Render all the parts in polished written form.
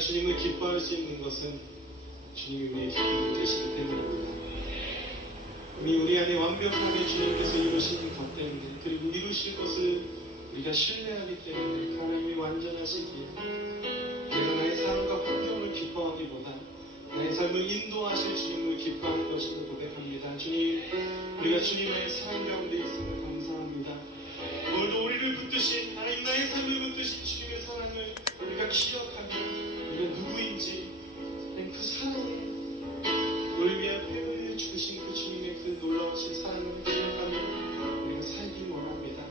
주님을 기뻐할 수 있는 것은 주님이 우리의 기쁨이 되시기 때문입니다. 이미 우리 안에 완벽하게 주님께서 이루신 것 때문에, 그리고 이루실 것을 우리가 신뢰하기 때문에 하나님이 완전하시기에 내가 나의 삶과 환경을 기뻐하기보다 나의 삶을 인도하실 주님을 기뻐하는 것임을 고백합니다. 주님, 우리가 주님의 사랑 가운데 있음을 감사합니다. 오늘도 우리를 붙드신, 하나님 나의 삶을 붙드신 주님의 사랑을 우리가 기억하며 우리가 누구인지 그 사랑을 우리 위해 표현해 주신 그 주님의 그 놀라우신 사랑을 기억하며 우리가 살기 원합니다.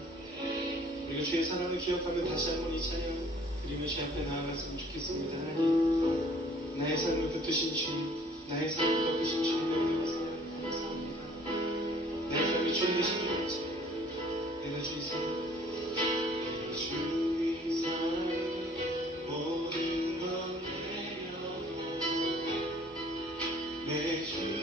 우리가 주의 사랑을 기억하며 다시 한번 이 찬양 드리며 주 앞에 나아갔으면 좋겠습니다. 하나님, 나의 삶을 붙드신 주님, 나의 삶을 덮으신 주님의 은혜와 감사합니다. 나의 삶이 주님 되신 줄 알지. 내가 주의 사랑, 주의 사랑 모든 건 내려놓고 내 주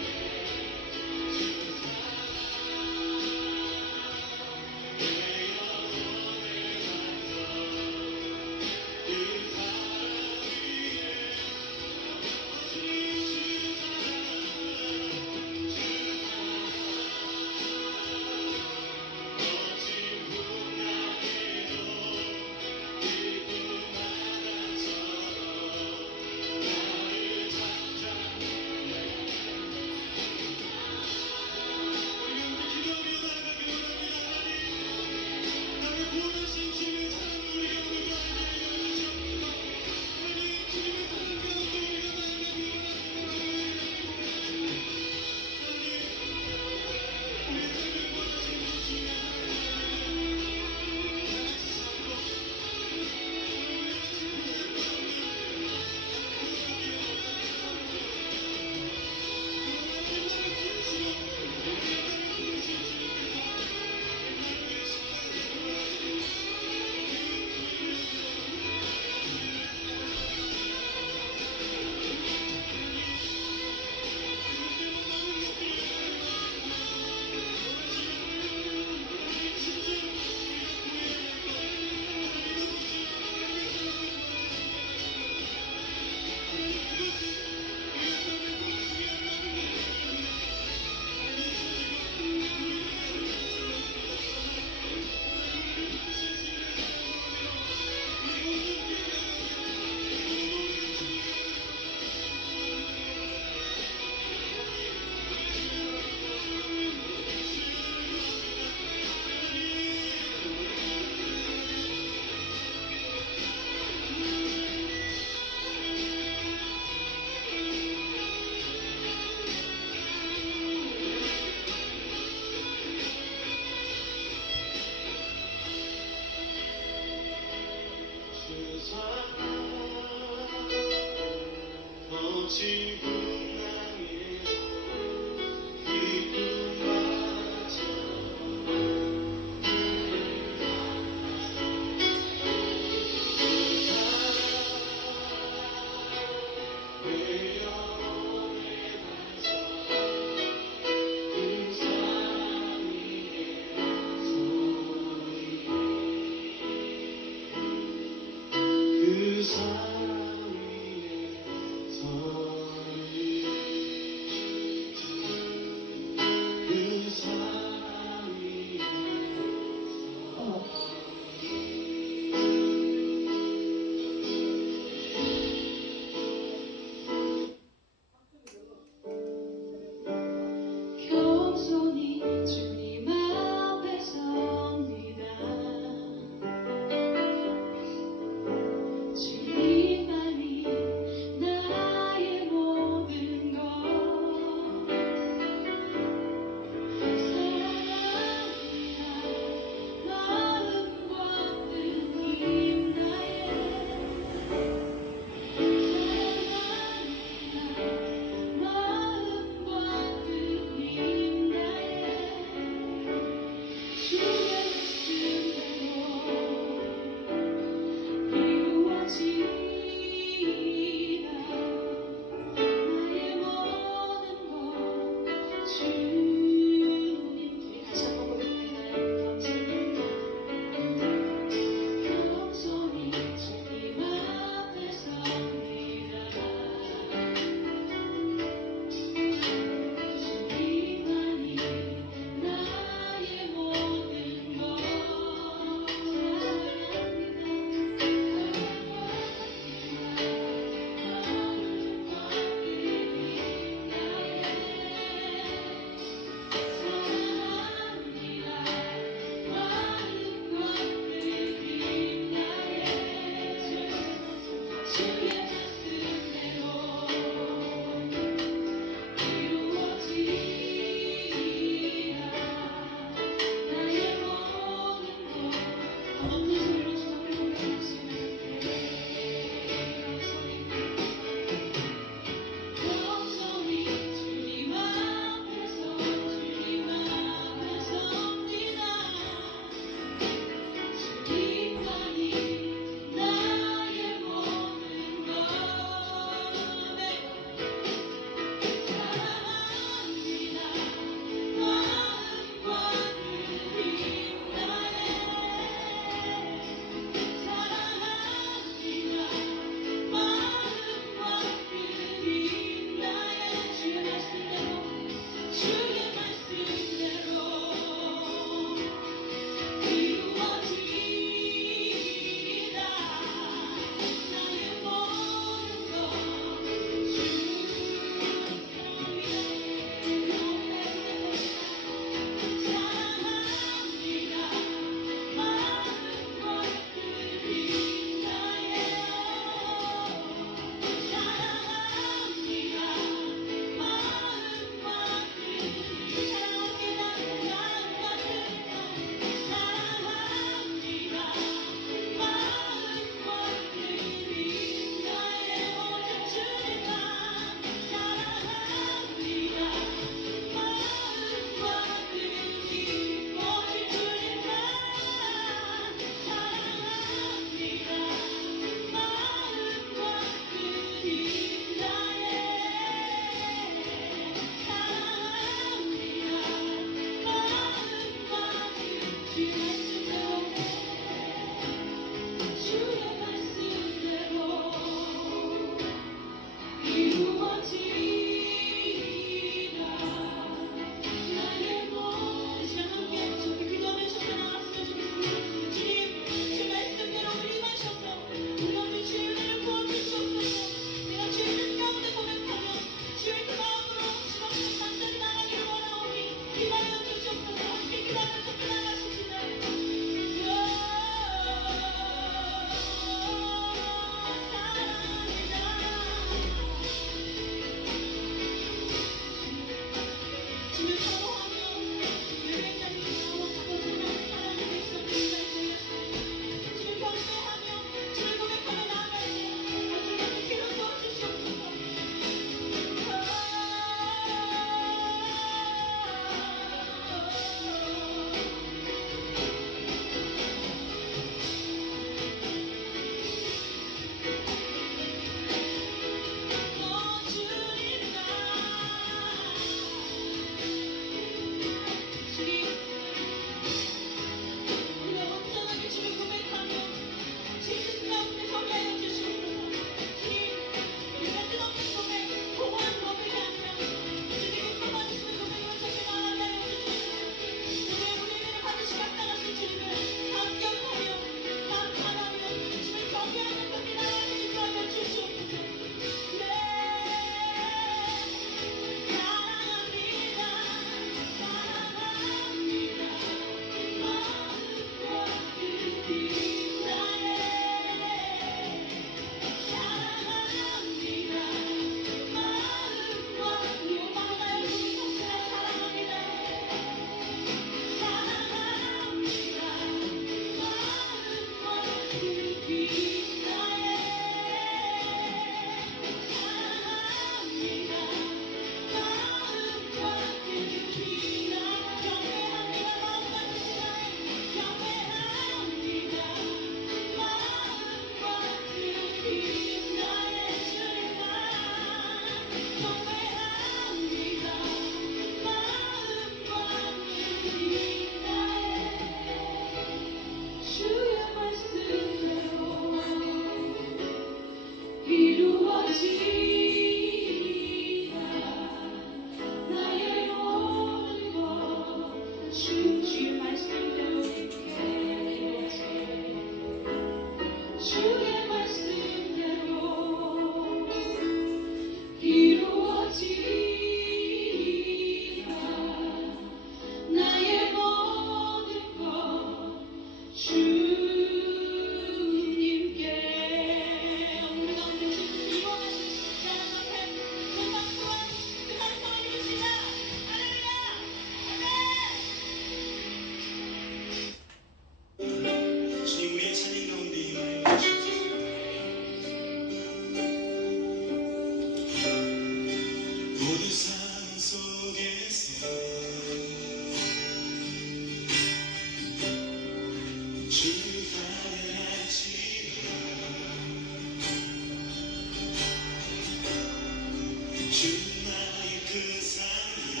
주 나의 그 삶을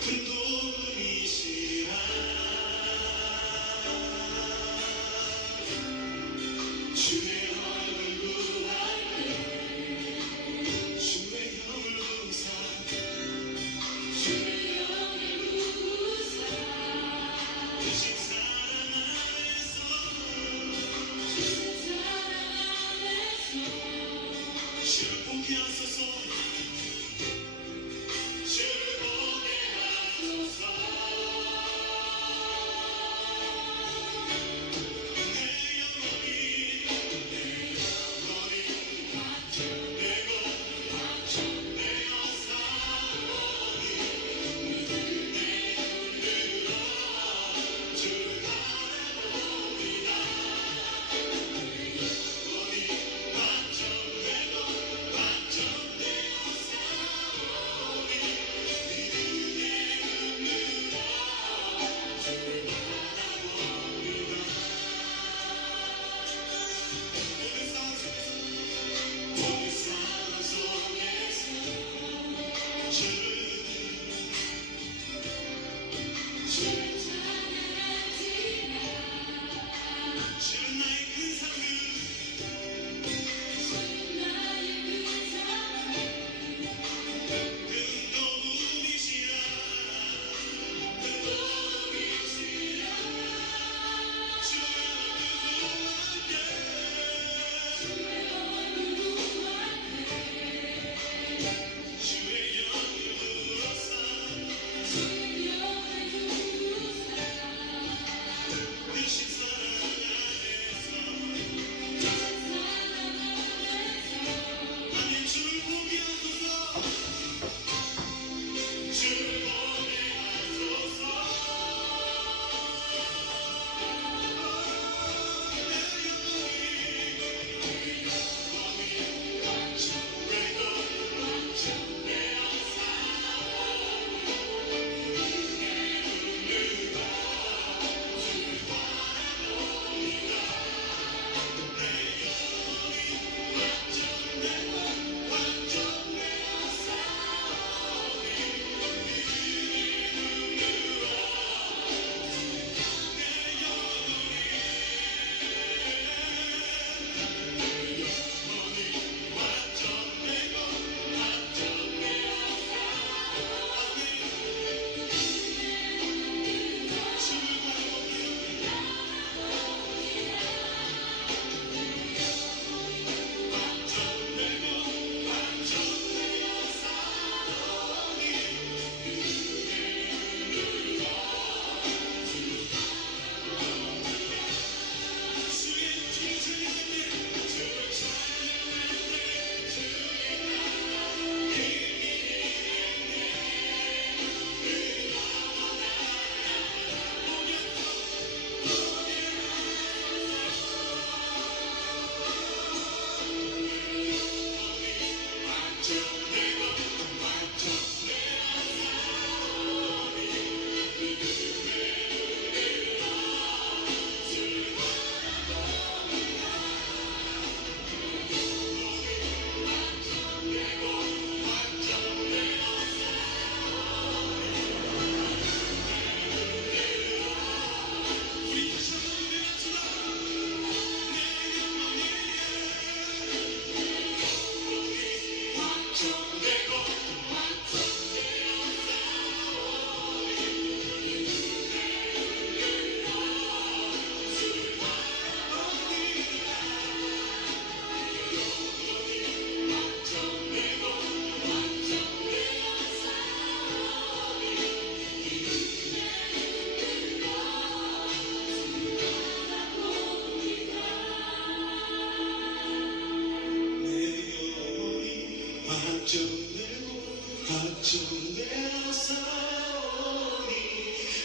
큰 도움이시라 주의 얼굴 구할 때 주의 영을 구사 주의 영을 구사 주신 사랑 안에서 주신 사랑 안에서 주를 보게 하소서 주를 보게 하소서 내 영혼이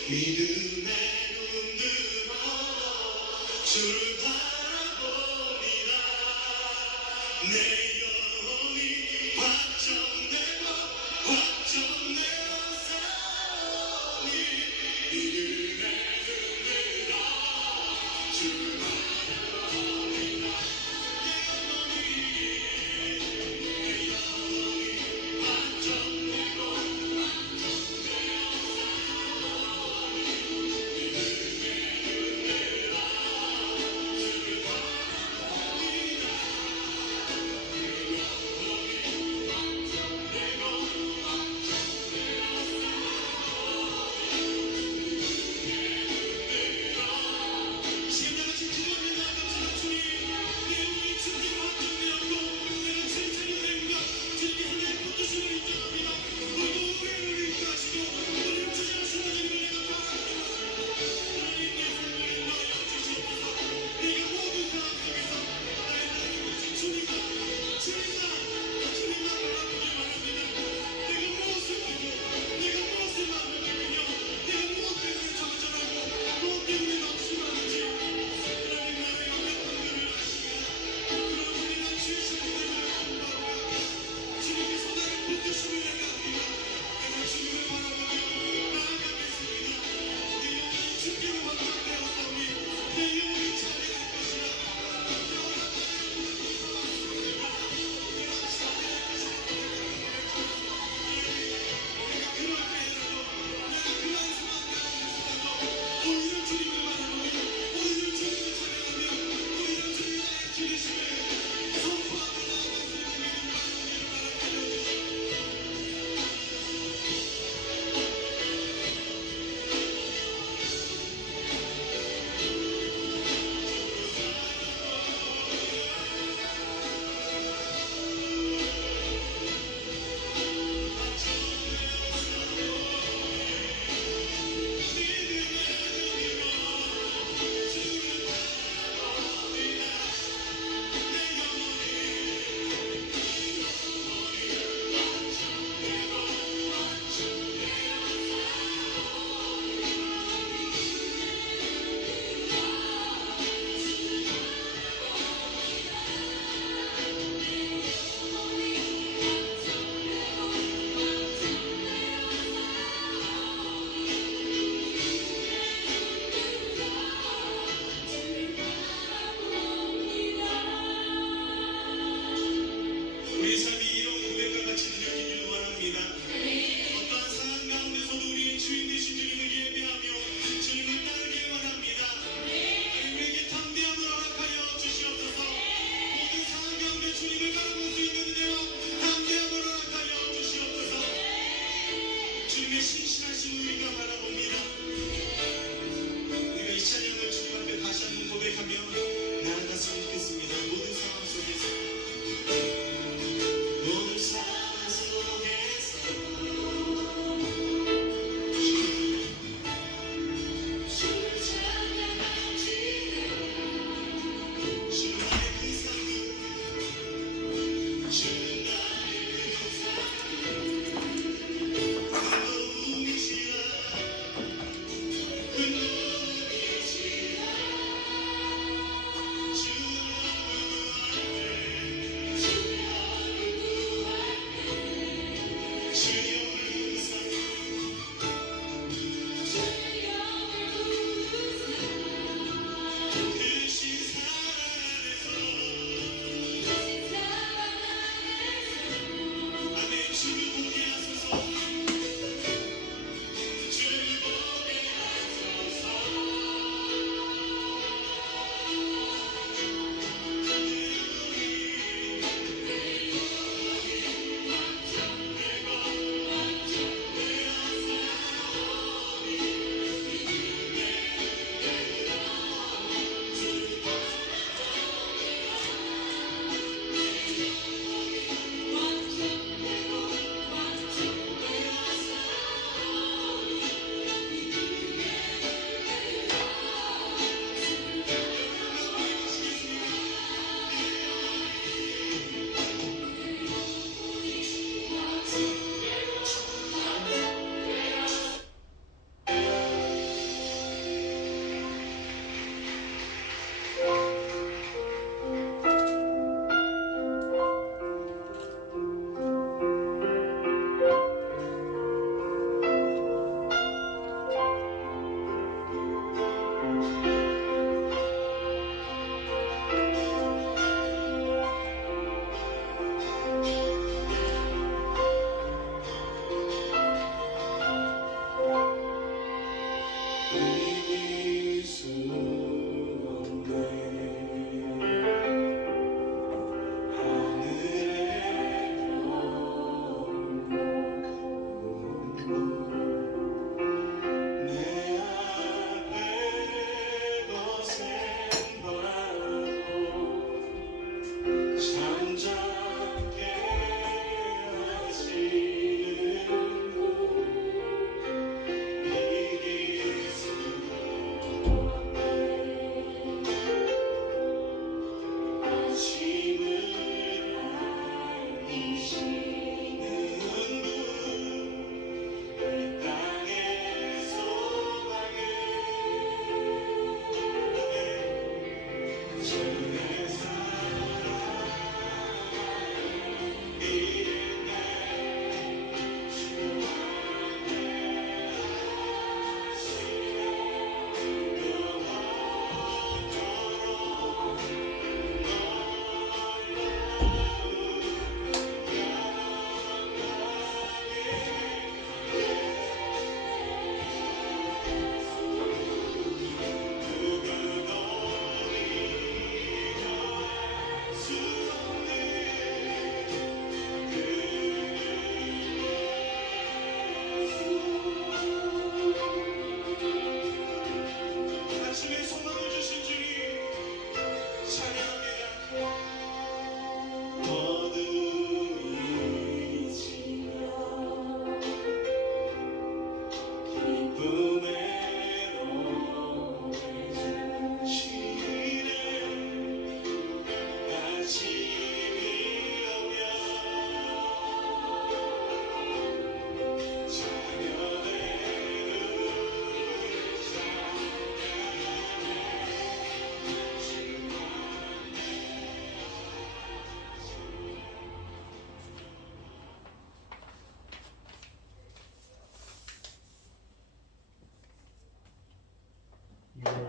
믿음의 눈 들어 주를 바라보리라. 내 영혼이 확정되고 확정되어 싸우니 믿음의 눈 들어 주를 바라보리라.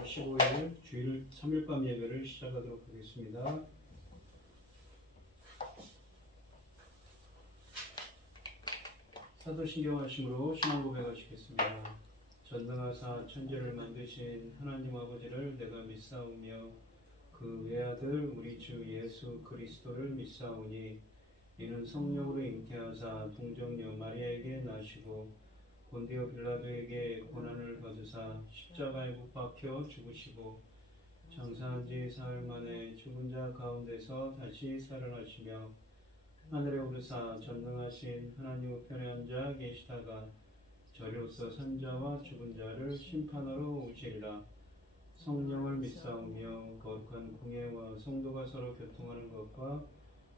10월 15일 주일 3일밤 예배를 시작하도록 하겠습니다. 사도신경 하심으로 신앙 고백하시겠습니다. 전능하사 천지를 만드신 하나님 아버지를 내가 믿사오며 그 외아들 우리 주 예수 그리스도를 믿사오니 이는 성령으로 잉태하사 동정녀 마리아에게 나시고 본디오 빌라도에게 고난을 받으사 십자가에 못 박혀 죽으시고 장사한 지 사흘 만에 죽은 자 가운데서 다시 살아나시며 하늘에 오르사 전능하신 하나님 우편에 앉아 계시다가 저리로서 산자와 죽은 자를 심판하러 오시리라. 성령을 믿사오며 거룩한 공예와 성도가 서로 교통하는 것과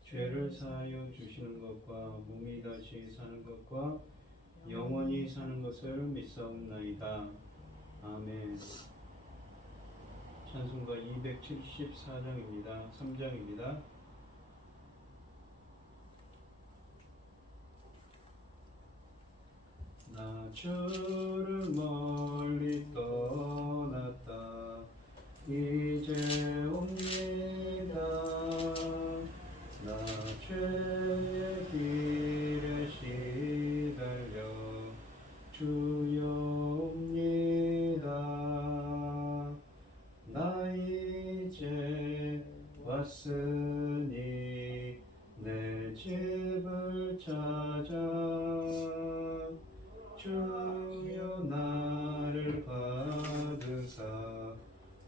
죄를 사하여 주시는 것과 몸이 다시 사는 것과 영원히 사는 것을 믿사옵나이다. 아멘. 찬송가 274장입니다. 3장입니다. 나 주를 멀리 떠났다 이제 옵니다. 나 죄의 길에 시달려 주여 옵니다. 나 이제 왔으니 내 집을 찾아 주여 나를 받으사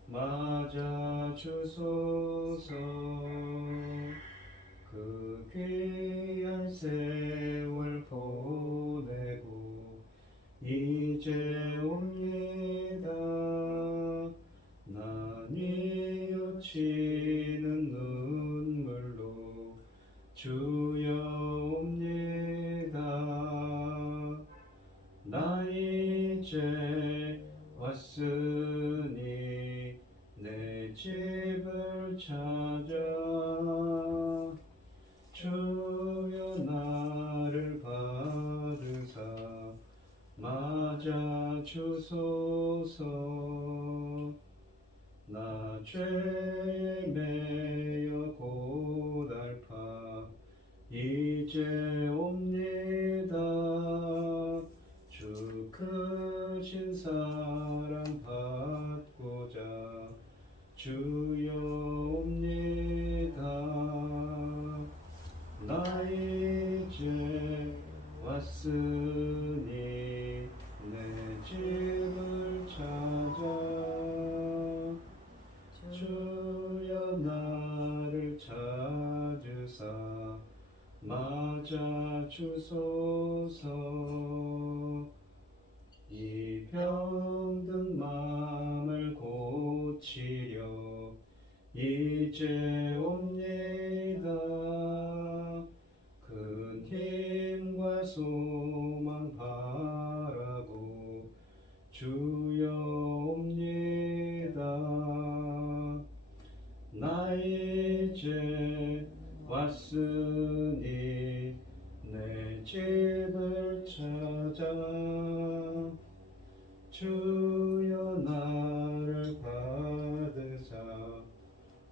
맞아 주소서. 그 귀한 세월 보내고 이제 옵니다. 나 뉘우치는 눈물로 주여 옵니다. 나 이제 왔으니 내 집을 찾아 주여 나를 받으사 맞아 주소서. 나 죄에 매여 고달파 이제 옵니다. 주 크신 사랑 받고자 주여 옵니다. 나 이제 왔으니 내 집을 찾아 주여 나를 찾으사 맞아 주소서. 이 병든 마음을 고치려 이제 옵니다. 큰 힘과 소망 바라고 주여 옵니다. 나 이제 왔으니 내 집을 찾아 주여 나를 받으사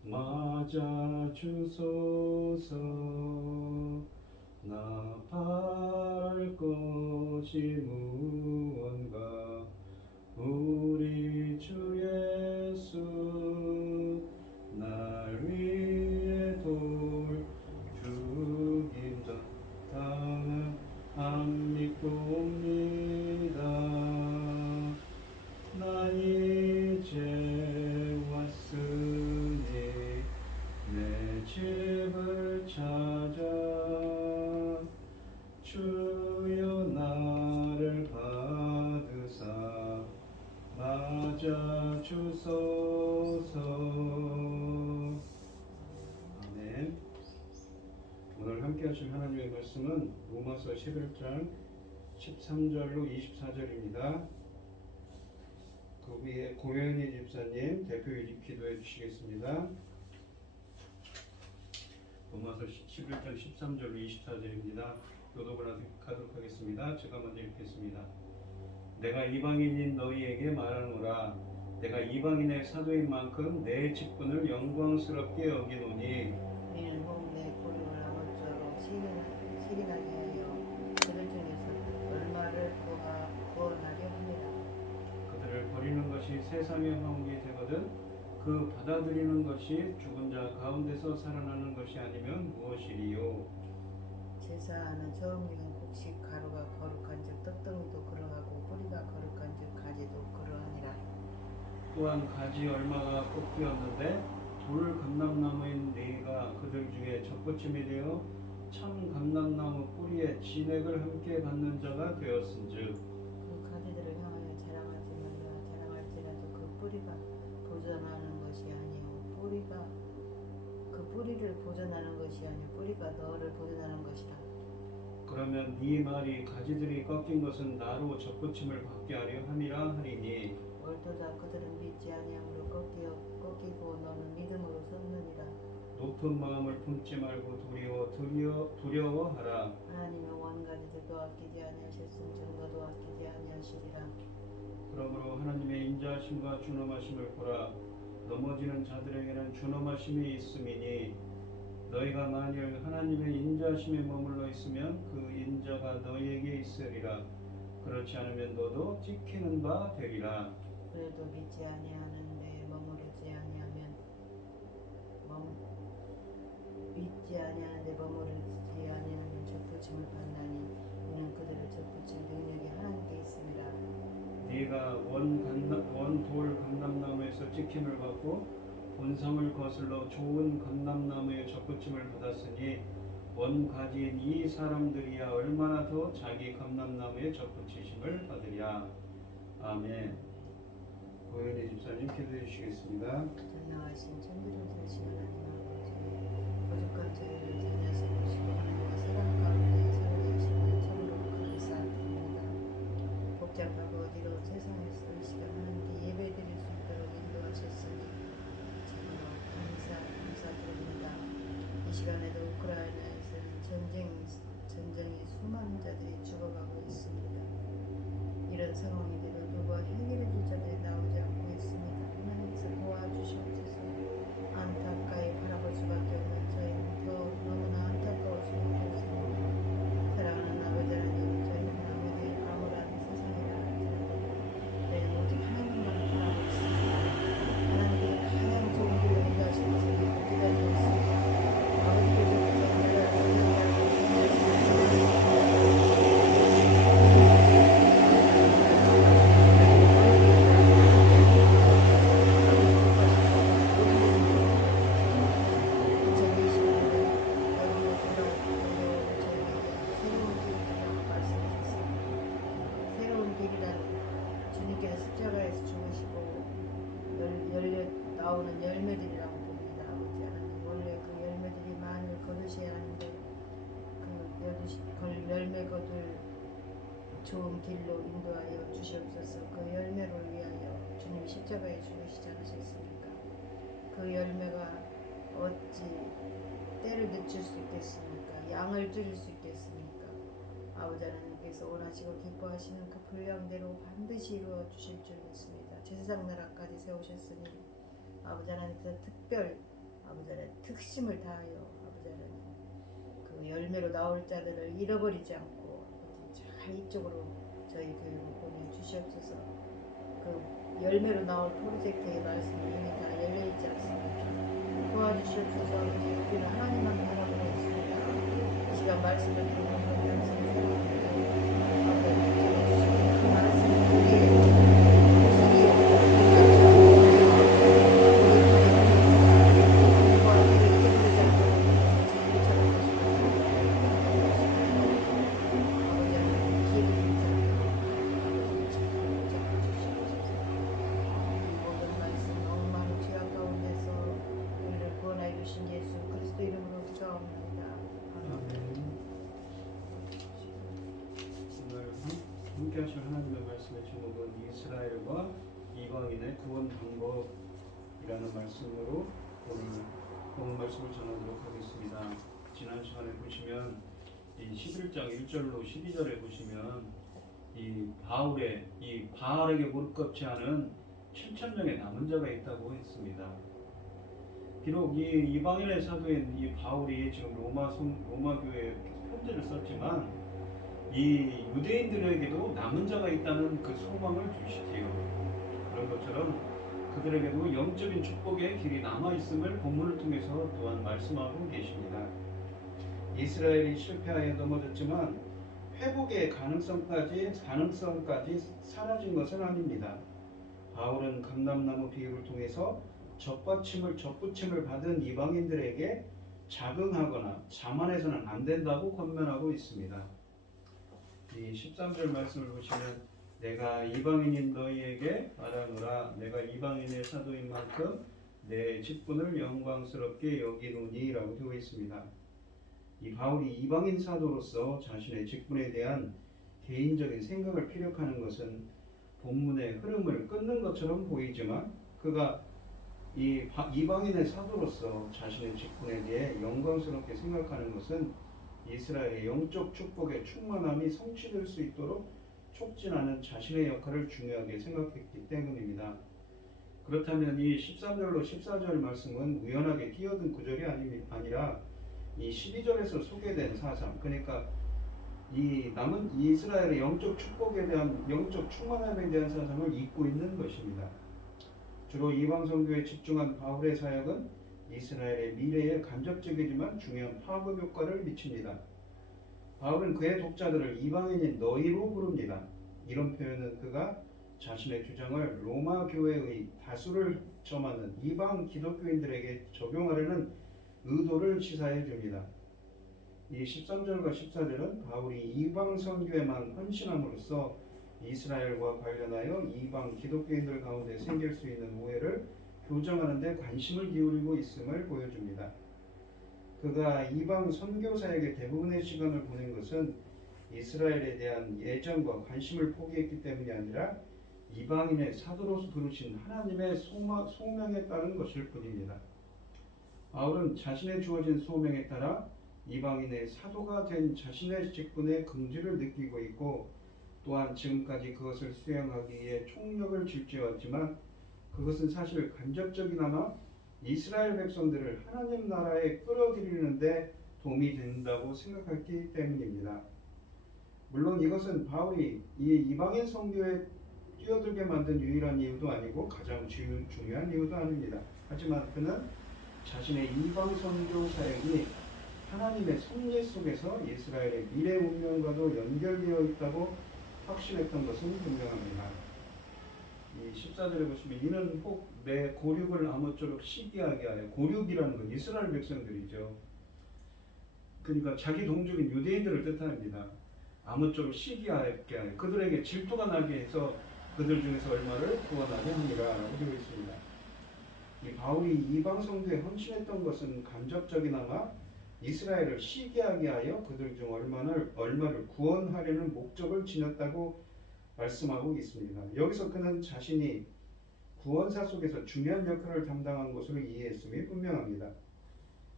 맞아 주소서. 나 바랄 것이 무언가 우리 주 예수 날 위해 돌 죽임자 당은 안 믿고 옵니다. 나 이제 왔으니 내 집을 찾아 주여 나를 받으사 맞아 주소서. 아멘. 오늘 함께 하실 하나님의 말씀은 로마서 11장 13절로 24절입니다. 그 위에 고현희 집사님 대표 기도해 주시겠습니다. 로마서 11장 13절로 24절입니다. 교독을 하도록 하겠습니다. 제가 먼저 읽겠습니다. 내가 이방인인 너희에게 말하노라. 내가 이방인의 사도인 만큼 내 직분을 영광스럽게 여기노니 우리는 홍대 고립을 아무쪼록 시인하게 하여 그들 중에서 얼마를 구원하려 합니다. 그들을 버리는 것이 세상의 화목이 되거든 그 받아들이는 것이 죽은 자 가운데서 살아나는 것이 아니면 무엇이리요. 제사하는 처음 익은 곡식 가루가 거룩한즉 떡덩이도 그러하고 뿌리가 거룩한즉 가지도 그러하니라. 또한 가지 얼마가 꺾이었는데 돌 감람나무인 네가 그들 중에 젖붙임이 되어 참 감람나무 뿌리에 진액을 함께 받는 자가 되었은즉 그 가지들을 향하여 자랑하지마라. 자랑할지라도 그 뿌리가 보존하는 것이 아니요 그 뿌리를 보존하는 것이 아니요 뿌리가 너를 보존하는 것이라. 그러면 네 말이 가지들이 꺾인 것은 나로 젖붙임을 받게 하려 함이라 하리니 얼토다 그들은 믿지 아니함으로 꺾이고 너는 믿음으로 섰느니라. 높은 마음을 품지 말고 두려워하라. 하나님은 원가지들도 아끼지 아니하셨음 즉 너도 아끼지 아니하시리라. 그러므로 하나님의 인자하심과 준엄하심을 보라. 넘어지는 자들에게는 준엄하심이 있음이니 너희가 만일 하나님의 인자하심에 머물러 있으면 그 인자가 너희에게 있으리라. 그렇지 않으면 너도 찍히는 바 되리라. 그래도 믿지 아니하는데 머무르지 아니하면 젖붙임을 받나니 이는 그들을 젖붙일 능력이 하나님께 있음이라. 네가 원돌 감람나무에서 찍힘을 받고 본성을 거슬러 좋은 감람나무의 젖붙임을 받았으니 원가지인 이 사람들이야 얼마나 더 자기 감람나무의 젖붙이심을 받으랴. 아멘. 고현희 집사님 기도해 주시겠습니다. 전능하신 천지를 사신 하나님 아버지 부족한 저희를 자녀서 보시고 하나님과 사랑 가운데 살아계시는 참으로 감사드립니다. 복잡하고 어지러운 세상에서 이 시간 하나님께 예배드릴 수 있도록 인도하셨으니 참으로 감사드립니다. 이 시간에도 우크라이나에서는 전쟁에 수많은 자들이 죽어가고 있습니다. 이런 상황인데도 누가 해결해 줄 자들이 나오지 않고 있습니다. 하나님께서 도와주시옵소서. 안타까이 바라볼 수밖에 없는 저희는 더 너무나 안타까울 수밖에 없습니다. 사랑하는 아버지 하나님, 저희는 아무리 암울한 세상이라 할지라도 저희는 오직 하나님만 바라보고 있습니다. 하나님께서 가장 좋은 길로 인도하실 것을 기다리고 있습니다. 아버지께서 저희 나라를 지켜내고 십자가에서 죽으시고 나오는 열매들이라고 봅니다. 아버지 하나님, 원래 그 열매들이 많이 거두셔야 하는데 그 열매 거둘 좋은 길로 인도하여 주시옵소서. 그 열매를 위하여 주님 십자가에 죽으시지 않으셨습니까? 그 열매가 어찌 때를 늦출 수 있겠습니까? 양을 줄일 수 있겠습니까? 아버지 하나님께서 원하시고 기뻐하시는 그 분량대로 반드시 이루어 주실 줄 믿습니다. 제사장 나라까지 세우셨으니 아버지 하나님께서 특별 아버지 하나님 특심을 다하여 아버지 하나님 그 열매로 나올 자들을 잃어버리지 않고 아버지 잘 이쪽으로 저희 교회로 보내주시옵소서. 그 열매로 나올 프로젝트의 말씀이 이미 다 열려있지 않습니까? 도와주시옵소서. 우리는 하나님만 바라보고 있습니다. 이 시간 말씀을 듣는 우리 양심을 그 말씀을 우리의 함께 하실 하나님의 말씀의 제목은 이스라엘과 이방인의 구원 방법이라는 말씀으로 오늘 본 말씀을 전하도록 하겠습니다. 지난 시간에 보시면 이 11장 1절로 12절에 보시면 이 바울의 이 바알에게 무릎 꿇지 않은 7천 명의 남은 자가 있다고 했습니다. 비록 이 이방인의 사도인 이 바울이 지금 로마 교회에 편지를 썼지만 이 유대인들에게도 남은 자가 있다는 그 소망을 주시지요. 그런 것처럼 그들에게도 영적인 축복의 길이 남아 있음을 본문을 통해서 또한 말씀하고 계십니다. 이스라엘이 실패하여 넘어졌지만 회복의 가능성까지 사라진 것은 아닙니다. 바울은 감람나무 비유를 통해서 접붙임을 받은 이방인들에게 자긍하거나 자만해서는 안 된다고 권면하고 있습니다. 이 13절 말씀을 보시면 내가 이방인인 너희에게 말하노라 내가 이방인의 사도인 만큼 내 직분을 영광스럽게 여기노니 라고 되어 있습니다. 이 바울이 이방인 사도로서 자신의 직분에 대한 개인적인 생각을 피력하는 것은 본문의 흐름을 끊는 것처럼 보이지만 그가 이 이방인의 사도로서 자신의 직분에 대해 영광스럽게 생각하는 것은 이스라엘의 영적 축복의 충만함이 성취될 수 있도록 촉진하는 자신의 역할을 중요하게 생각했기 때문입니다. 그렇다면 이 13절로 14절 말씀은 우연하게 끼어든 구절이 아니라 이 12절에서 소개된 사상, 그러니까 이 남은 이스라엘의 영적 축복에 대한 영적 충만함에 대한 사상을 잇고 있는 것입니다. 주로 이방 선교에 집중한 바울의 사역은 이스라엘의 미래에 간접적이지만 중요한 파급 효과를 미칩니다. 바울은 그의 독자들을 이방인인 너희로 부릅니다. 이런 표현은 그가 자신의 주장을 로마 교회의 다수를 점하는 이방 기독교인들에게 적용하려는 의도를 시사해 줍니다. 이 13절과 14절은 바울이 이방 선교에만 헌신함으로써 이스라엘과 관련하여 이방 기독교인들 가운데 생길 수 있는 오해를 교정하는 데 관심을 기울이고 있음을 보여줍니다. 그가 이방 선교 사역의 대부분의 시간을 보낸 것은 이스라엘에 대한 애정과 관심을 포기했기 때문이 아니라 이방인의 사도로서 부르신 하나님의 소명에 따른 것일 뿐입니다. 바울은 자신의 주어진 소명에 따라 이방인의 사도가 된 자신의 직분의 긍지를 느끼고 있고 또한 지금까지 그것을 수행하기 위해 총력을 질주해왔지만 그것은 사실 간접적이나마 이스라엘 백성들을 하나님 나라에 끌어들이는 데 도움이 된다고 생각했기 때문입니다. 물론 이것은 바울이 이 이방인 선교에 뛰어들게 만든 유일한 이유도 아니고 가장 중요한 이유도 아닙니다. 하지만 그는 자신의 이방 선교 사역이 하나님의 섭리 속에서 이스라엘의 미래 운명과도 연결되어 있다고 확신했던 것은 분명합니다. 이 14절에 보시면 이는 혹 내 고륙을 아무쪼록 시기하게 하여, 고륙이라는 건 이스라엘 백성들이죠. 그러니까 자기 동족인 유대인들을 뜻합니다. 아무쪼록 시기하게 하여 그들에게 질투가 나게 해서 그들 중에서 얼마를 구원하게 하니라 라고 되어 있습니다. 이 바울이 이방 선교에 헌신했던 것은 간접적이나마 이스라엘을 시기하게 하여 그들 중 얼마를 구원하려는 목적을 지녔다고 말씀하고 있습니다. 여기서 그는 자신이 구원사 속에서 중요한 역할을 담당한 것으로 이해했음이 분명합니다.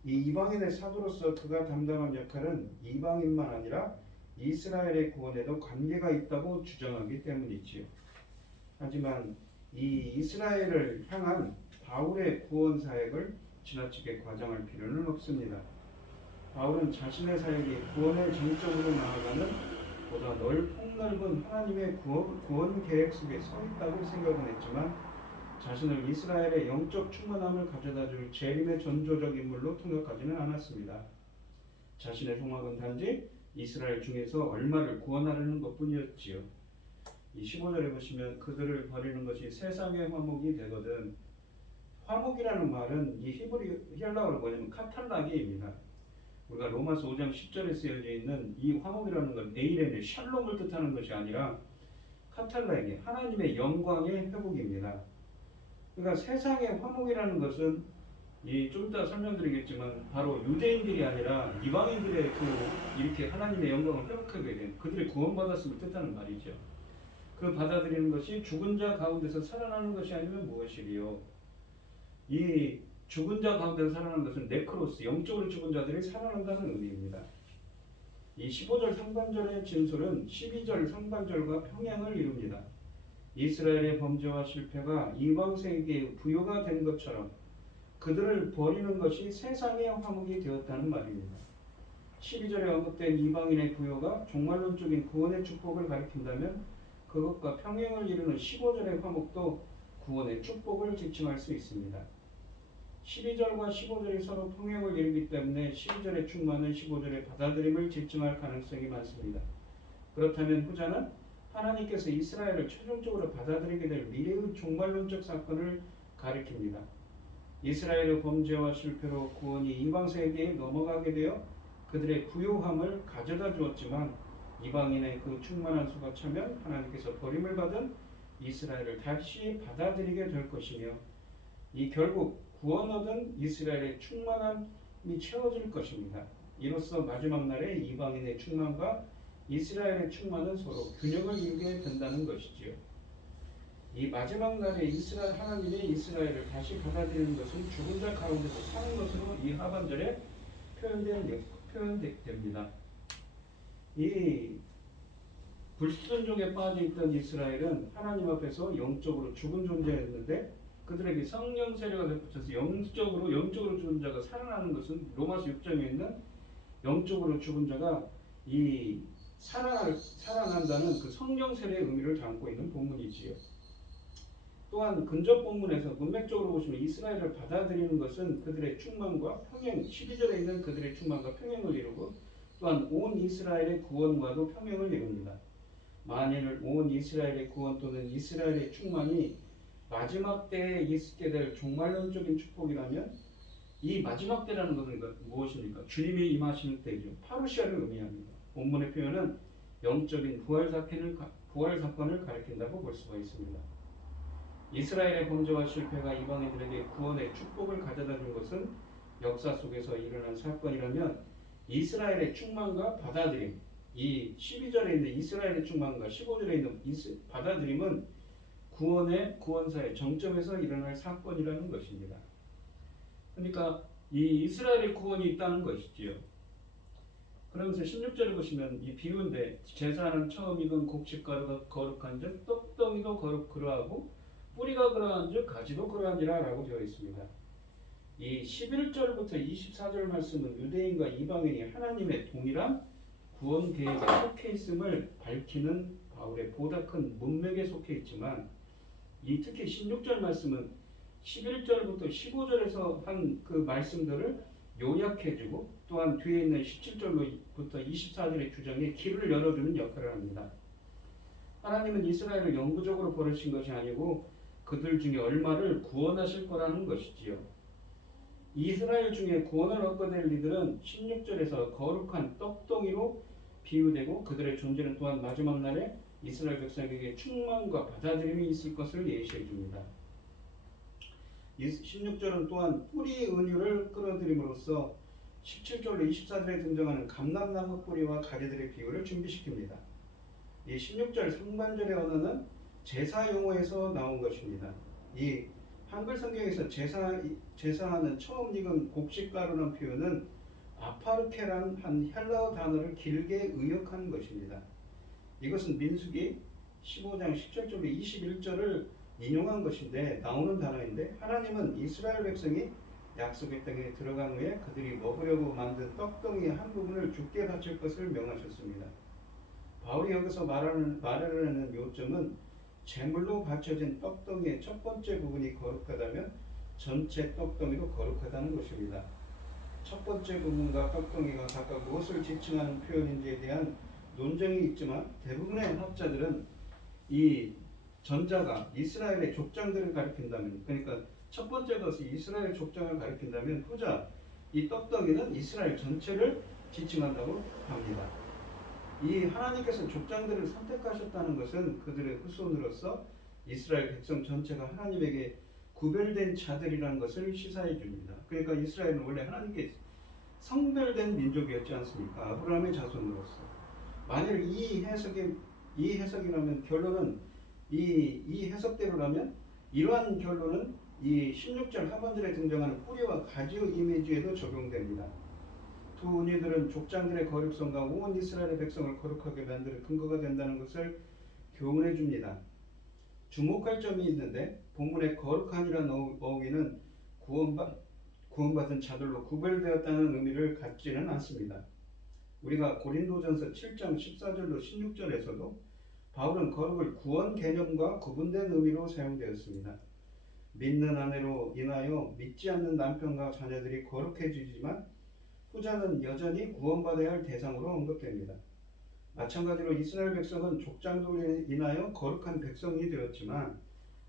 이 이방인의 사도로서 그가 담당한 역할은 이방인만 아니라 이스라엘의 구원에도 관계가 있다고 주장하기 때문이지요. 하지만 이 이스라엘을 향한 바울의 구원 사역을 지나치게 과장할 필요는 없습니다. 바울은 자신의 사역이 구원의 정점으로 나아가는 보다 폭넓은 하나님의 구원 계획 속에 서 있다고 생각은 했지만 자신을 이스라엘의 영적 충만함을 가져다줄 재림의 전조적 인물로 통역하지는 않았습니다. 자신의 소망은 단지 이스라엘 중에서 얼마를 구원하려는 것뿐이었지요. 이 15절에 보시면 그들을 버리는 것이 세상의 화목이 되거든. 화목이라는 말은 이 히브리 헬라어로 뭐냐면 카탈라게입니다. 우리가 로마서 5장 10절에 쓰여져 있는 이 화목이라는 건 에이렌의 샬롬을 뜻하는 것이 아니라 카탈라게 하나님의 영광의 회복입니다. 그러니까 세상의 화목이라는 것은 좀 이따 설명드리겠지만 바로 유대인들이 아니라 이방인들의 이렇게 하나님의 영광을 회복하게 된 그들의 구원받았음을 뜻하는 말이죠. 그 받아들이는 것이 죽은 자 가운데서 살아나는 것이 아니면 무엇이리요? 이 죽은 자 가운데서 살아나는 것은 네크로스, 영적으로 죽은 자들이 살아난다는 의미입니다. 이 15절 상반절의 진술은 12절 상반절과 평행을 이룹니다. 이스라엘의 범죄와 실패가 이방 세계의 부요가 된 것처럼 그들을 버리는 것이 세상의 화목이 되었다는 말입니다. 12절에 언급된 이방인의 부요가 종말론적인 구원의 축복을 가리킨다면 그것과 평행을 이루는 15절의 화목도 구원의 축복을 지칭할 수 있습니다. 12절과 15절이 서로 평행을 이루기 때문에 12절의 충만은 15절의 받아들임을 지칭할 가능성이 많습니다. 그렇다면 후자는 하나님께서 이스라엘을 최종적으로 받아들이게 될 미래의 종말론적 사건을 가리킵니다. 이스라엘의 범죄와 실패로 구원이 이방 세계에 넘어가게 되어 그들의 부요함을 가져다 주었지만 이방인의 그 충만한 수가 차면 하나님께서 버림을 받은 이스라엘을 다시 받아들이게 될 것이며 이 결국 구원 얻은 이스라엘의 충만함이 채워질 것입니다. 이로써 마지막 날에 이방인의 충만과 이스라엘의 충만은 서로 균형을 이루게 된다는 것이지요. 이 마지막 날에 하나님의 이스라엘을 다시 받아들이는 것은 죽은 자 가운데서 사는 것으로 이 하반절에 표현됩니다. 이 불순종에 빠져 있던 이스라엘은 하나님 앞에서 영적으로 죽은 존재였는데 그들에게 성령 세례가 덧붙여서 영적으로 죽은 자가 살아나는 것은 로마서 6장에 있는 영적으로 죽은 자가 이 살아난다는 그 성령 세례의 의미를 담고 있는 본문이지요. 또한 근접 본문에서 문맥적으로 보시면 이스라엘을 받아들이는 것은 그들의 충만과 평행, 12절에 있는 그들의 충만과 평행을 이루고 또한 온 이스라엘의 구원과도 평행을 이룹니다. 만일 온 이스라엘의 구원 또는 이스라엘의 충만이 마지막 때에 있게 될 종말론적인 축복이라면 이 마지막 때라는 것은 무엇입니까? 주님이 임하시는 때이죠. 파루시아를 의미합니다. 본문의 표현은 영적인 부활 사건을 가리킨다고 볼 수가 있습니다. 이스라엘의 범죄와 실패가 이방인들에게 구원의 축복을 가져다 준 것은 역사 속에서 일어난 사건이라면 이스라엘의 충만과 받아들임, 이 12절에 있는 이스라엘의 충만과 15절에 있는 받아들임은 구원사의 정점에서 일어날 사건이라는 것입니다. 그러니까 이 이스라엘의 구원이 있다는 것이지요. 그러면서 16절을 보시면 이 비유인데 제사는 처음 익은 곡식가루가 거룩한 즉 떡덩이도 그러하고 뿌리가 그러한 즉 가지도 그러하니라 라고 되어 있습니다. 이 11절부터 24절 말씀은 유대인과 이방인이 하나님의 동일한 구원 계획에 속해 있음을 밝히는 바울의 보다 큰 문맥에 속해 있지만 이 특히 16절 말씀은 11절부터 15절에서 한 그 말씀들을 요약해주고 또한 뒤에 있는 17절부터 24절의 주장에 길을 열어주는 역할을 합니다. 하나님은 이스라엘을 영구적으로 버리신 것이 아니고 그들 중에 얼마를 구원하실 거라는 것이지요. 이스라엘 중에 구원을 얻게 될 이들은 16절에서 거룩한 떡덩이로 비유되고 그들의 존재는 또한 마지막 날에 이스라엘 백성에게 충만과 받아들임이 있을 것을 예시해 줍니다. 16절은 또한 뿌리 은유를 끌어들임으로써 17절로 24절에 등장하는 감람나무 뿌리와 가지들의 비유를 준비시킵니다. 이 16절 상반절의 언어는 제사 용어에서 나온 것입니다. 이 한글 성경에서 제사하는 처음 익은 곡식가루라는 표현은 아파르케라는 한 헬라어 단어를 길게 의역하는 것입니다. 이것은 민수기 15장 17절로 21절을 인용한 것인데 나오는 단어인데 하나님은 이스라엘 백성이 약속의 땅에 들어간 후에 그들이 먹으려고 만든 떡덩이의 한 부분을 죽게 바칠 것을 명하셨습니다. 바울이 여기서 말하려는 요점은 제물로 바쳐진 떡덩이의 첫 번째 부분이 거룩하다면 전체 떡덩이도 거룩하다는 것입니다. 첫 번째 부분과 떡덩이가 각각 무엇을 지칭하는 표현인지에 대한 논쟁이 있지만 대부분의 학자들은 이 전자가 이스라엘의 족장들을 가리킨다면, 그러니까 첫 번째 것이 이스라엘 족장을 가리킨다면 후자 이 떡덩이는 이스라엘 전체를 지칭한다고 합니다. 이 하나님께서 족장들을 선택하셨다는 것은 그들의 후손으로서 이스라엘 백성 전체가 하나님에게 구별된 자들이라는 것을 시사해 줍니다. 그러니까 이스라엘은 원래 하나님께 성별된 민족이었지 않습니까? 아브라함의 자손으로서. 만일 이 해석이라면 결론은 이 해석대로라면 이러한 결론은 이 16절 하반절에 등장하는 뿌리와 가지의 이미지에도 적용됩니다. 두 은유들은 족장들의 거룩성과 온 이스라엘의 백성을 거룩하게 만드는 근거가 된다는 것을 교훈해 줍니다. 주목할 점이 있는데 본문의 거룩한이라는 어휘는 구원받은 자들로 구별되었다는 의미를 갖지는 않습니다. 우리가 고린도전서 7장 14절로 16절에서도 바울은 거룩을 구원 개념과 구분된 의미로 사용되었습니다. 믿는 아내로 인하여 믿지 않는 남편과 자녀들이 거룩해지지만 후자는 여전히 구원받아야 할 대상으로 언급됩니다. 마찬가지로 이스라엘 백성은 족장으로 인하여 거룩한 백성이 되었지만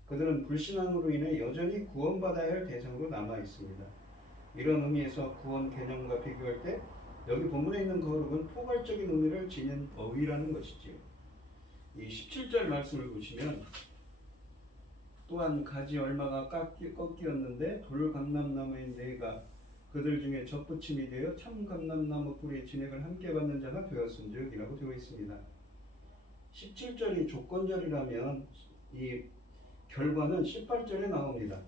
그들은 불신앙으로 인해 여전히 구원받아야 할 대상으로 남아 있습니다. 이런 의미에서 구원 개념과 비교할 때 여기 본문에 있는 거룩은 포괄적인 의미를 지닌 어휘라는 것이지요. 이 17절 말씀을 보시면 또한 가지 얼마가 꺾이었는데 돌감람나무의 네가 그들 중에 접붙임이 되어 참 감람나무 뿌리의 진액을 함께 받는 자가 되었은즉 이라고 되어 있습니다. 17절이 조건절이라면 이 결과는 18절에 나옵니다.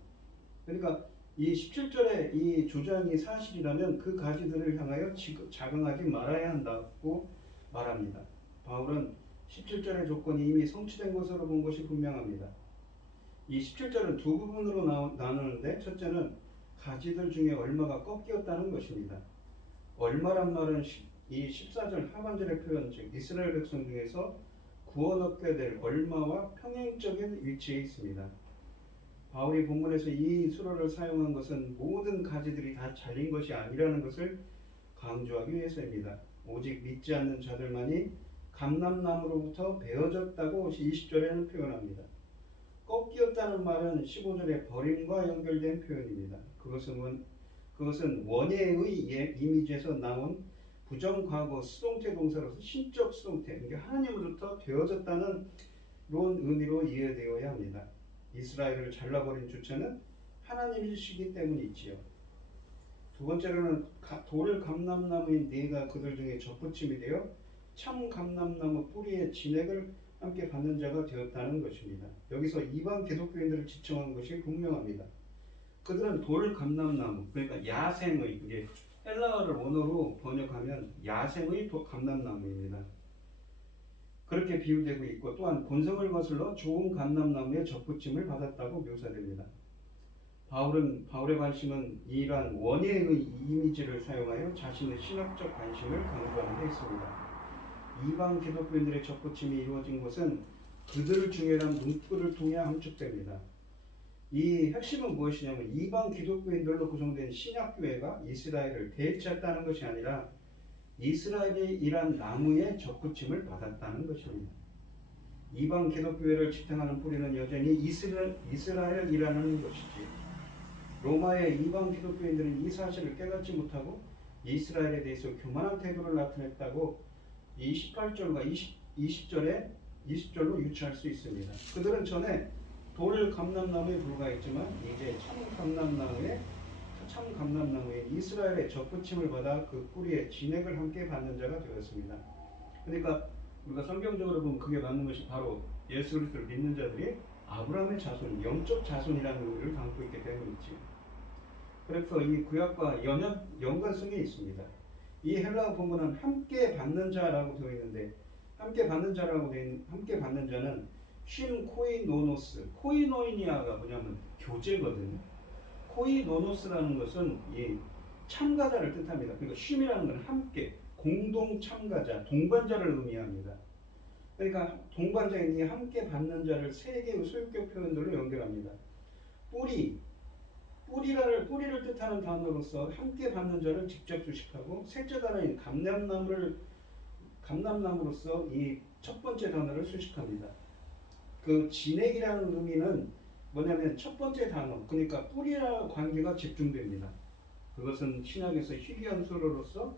그러니까 이 17절의 이 주장이 사실이라면 그 가지들을 향하여 자긍하지 말아야 한다고 말합니다. 바울은 17절의 조건이 이미 성취된 것으로 본 것이 분명합니다. 이 17절은 두 부분으로 나누는데 첫째는 가지들 중에 얼마가 꺾였다는 것입니다. 얼마란 말은 이 14절 하반절의 표현 즉 이스라엘 백성 중에서 구원 얻게 될 얼마와 평행적인 위치에 있습니다. 바울이 본문에서 이 수로를 사용한 것은 모든 가지들이 다 잘린 것이 아니라는 것을 강조하기 위해서입니다. 오직 믿지 않는 자들만이 감람나무로부터 베어졌다고 20절에는 표현합니다. 꺾였다는 말은 15절의 버림과 연결된 표현입니다. 그것은 원예의 이미지에서 나온 부정과거 수동태 동사로서 신적 수동태, 이게 하나님으로부터 되어졌다는 그런 의미로 이해되어야 합니다. 이스라엘을 잘라버린 주체는 하나님이시기 때문이지요. 두 번째로는 돌 감람나무인 네가 그들 중에 접붙임이 되어 참 감람나무 뿌리의 진액을 함께 받는 자가 되었다는 것입니다. 여기서 이방 기독교인들을 지칭한 것이 분명합니다. 그들은 돌 감람나무, 그러니까 야생의, 이게 헬라어를 원어로 번역하면 야생의 감람나무입니다. 그렇게 비유되고 있고 또한 본성을 거슬러 좋은 감람나무의 접붙임을 받았다고 묘사됩니다. 바울의 관심은 이러한 원예의 이미지를 사용하여 자신의 신학적 관심을 강조하는 데 있습니다. 이방 기독교인들의 접붙임이 이루어진 것은 그들 중에란 문구를 통해 함축됩니다. 이 핵심은 무엇이냐면 이방 기독교인들로 구성된 신약교회가 이스라엘을 대체했다는 것이 아니라 이스라엘이 이란 나무의 접붙임을 받았다는 것입니다. 이방 기독교회를 지탱하는 뿌리는 여전히 이스라엘이라는 것이지. 로마의 이방 기독교인들은 이 사실을 깨닫지 못하고 이스라엘에 대해서 교만한 태도를 나타냈다고 18절과 20절로 유추할 수 있습니다. 그들은 전에 돌 감람나무에 불과했지만 이제 참 감람나무에 이스라엘의 접붙임을 받아 그 뿌리의 진액을 함께 받는 자가 되었습니다. 그러니까 우리가 성경적으로 보면 그게 맞는 것이 바로 예수 그리스도를 믿는 자들이 아브라함의 자손, 영적 자손이라는 의미를 담고 있기 때문이지. 그래서 이 구약과 연관성이 있습니다. 이 헬라어 본문은 함께 받는 자라고 되어 있는데 함께 받는 자는 쉼 코이노노스, 코이노이니아가 뭐냐면 교제거든요. 코이노노스라는 것은 이 참가자를 뜻합니다. 그러니까 쉼이라는 건 함께, 공동 참가자, 동반자를 의미합니다. 그러니까 동반자인 이 함께 받는 자를 세 개의 소유격 표현들로 연결합니다. 뿌리를 뜻하는 단어로서 함께 받는 자를 직접 수식하고 셋째 단어인 감람나무로서 이 첫 번째 단어를 수식합니다. 그 진액이라는 의미는 뭐냐면 첫 번째 단어, 그러니까 뿌리와 관계가 집중됩니다. 그것은 신약에서 희귀한 수로로서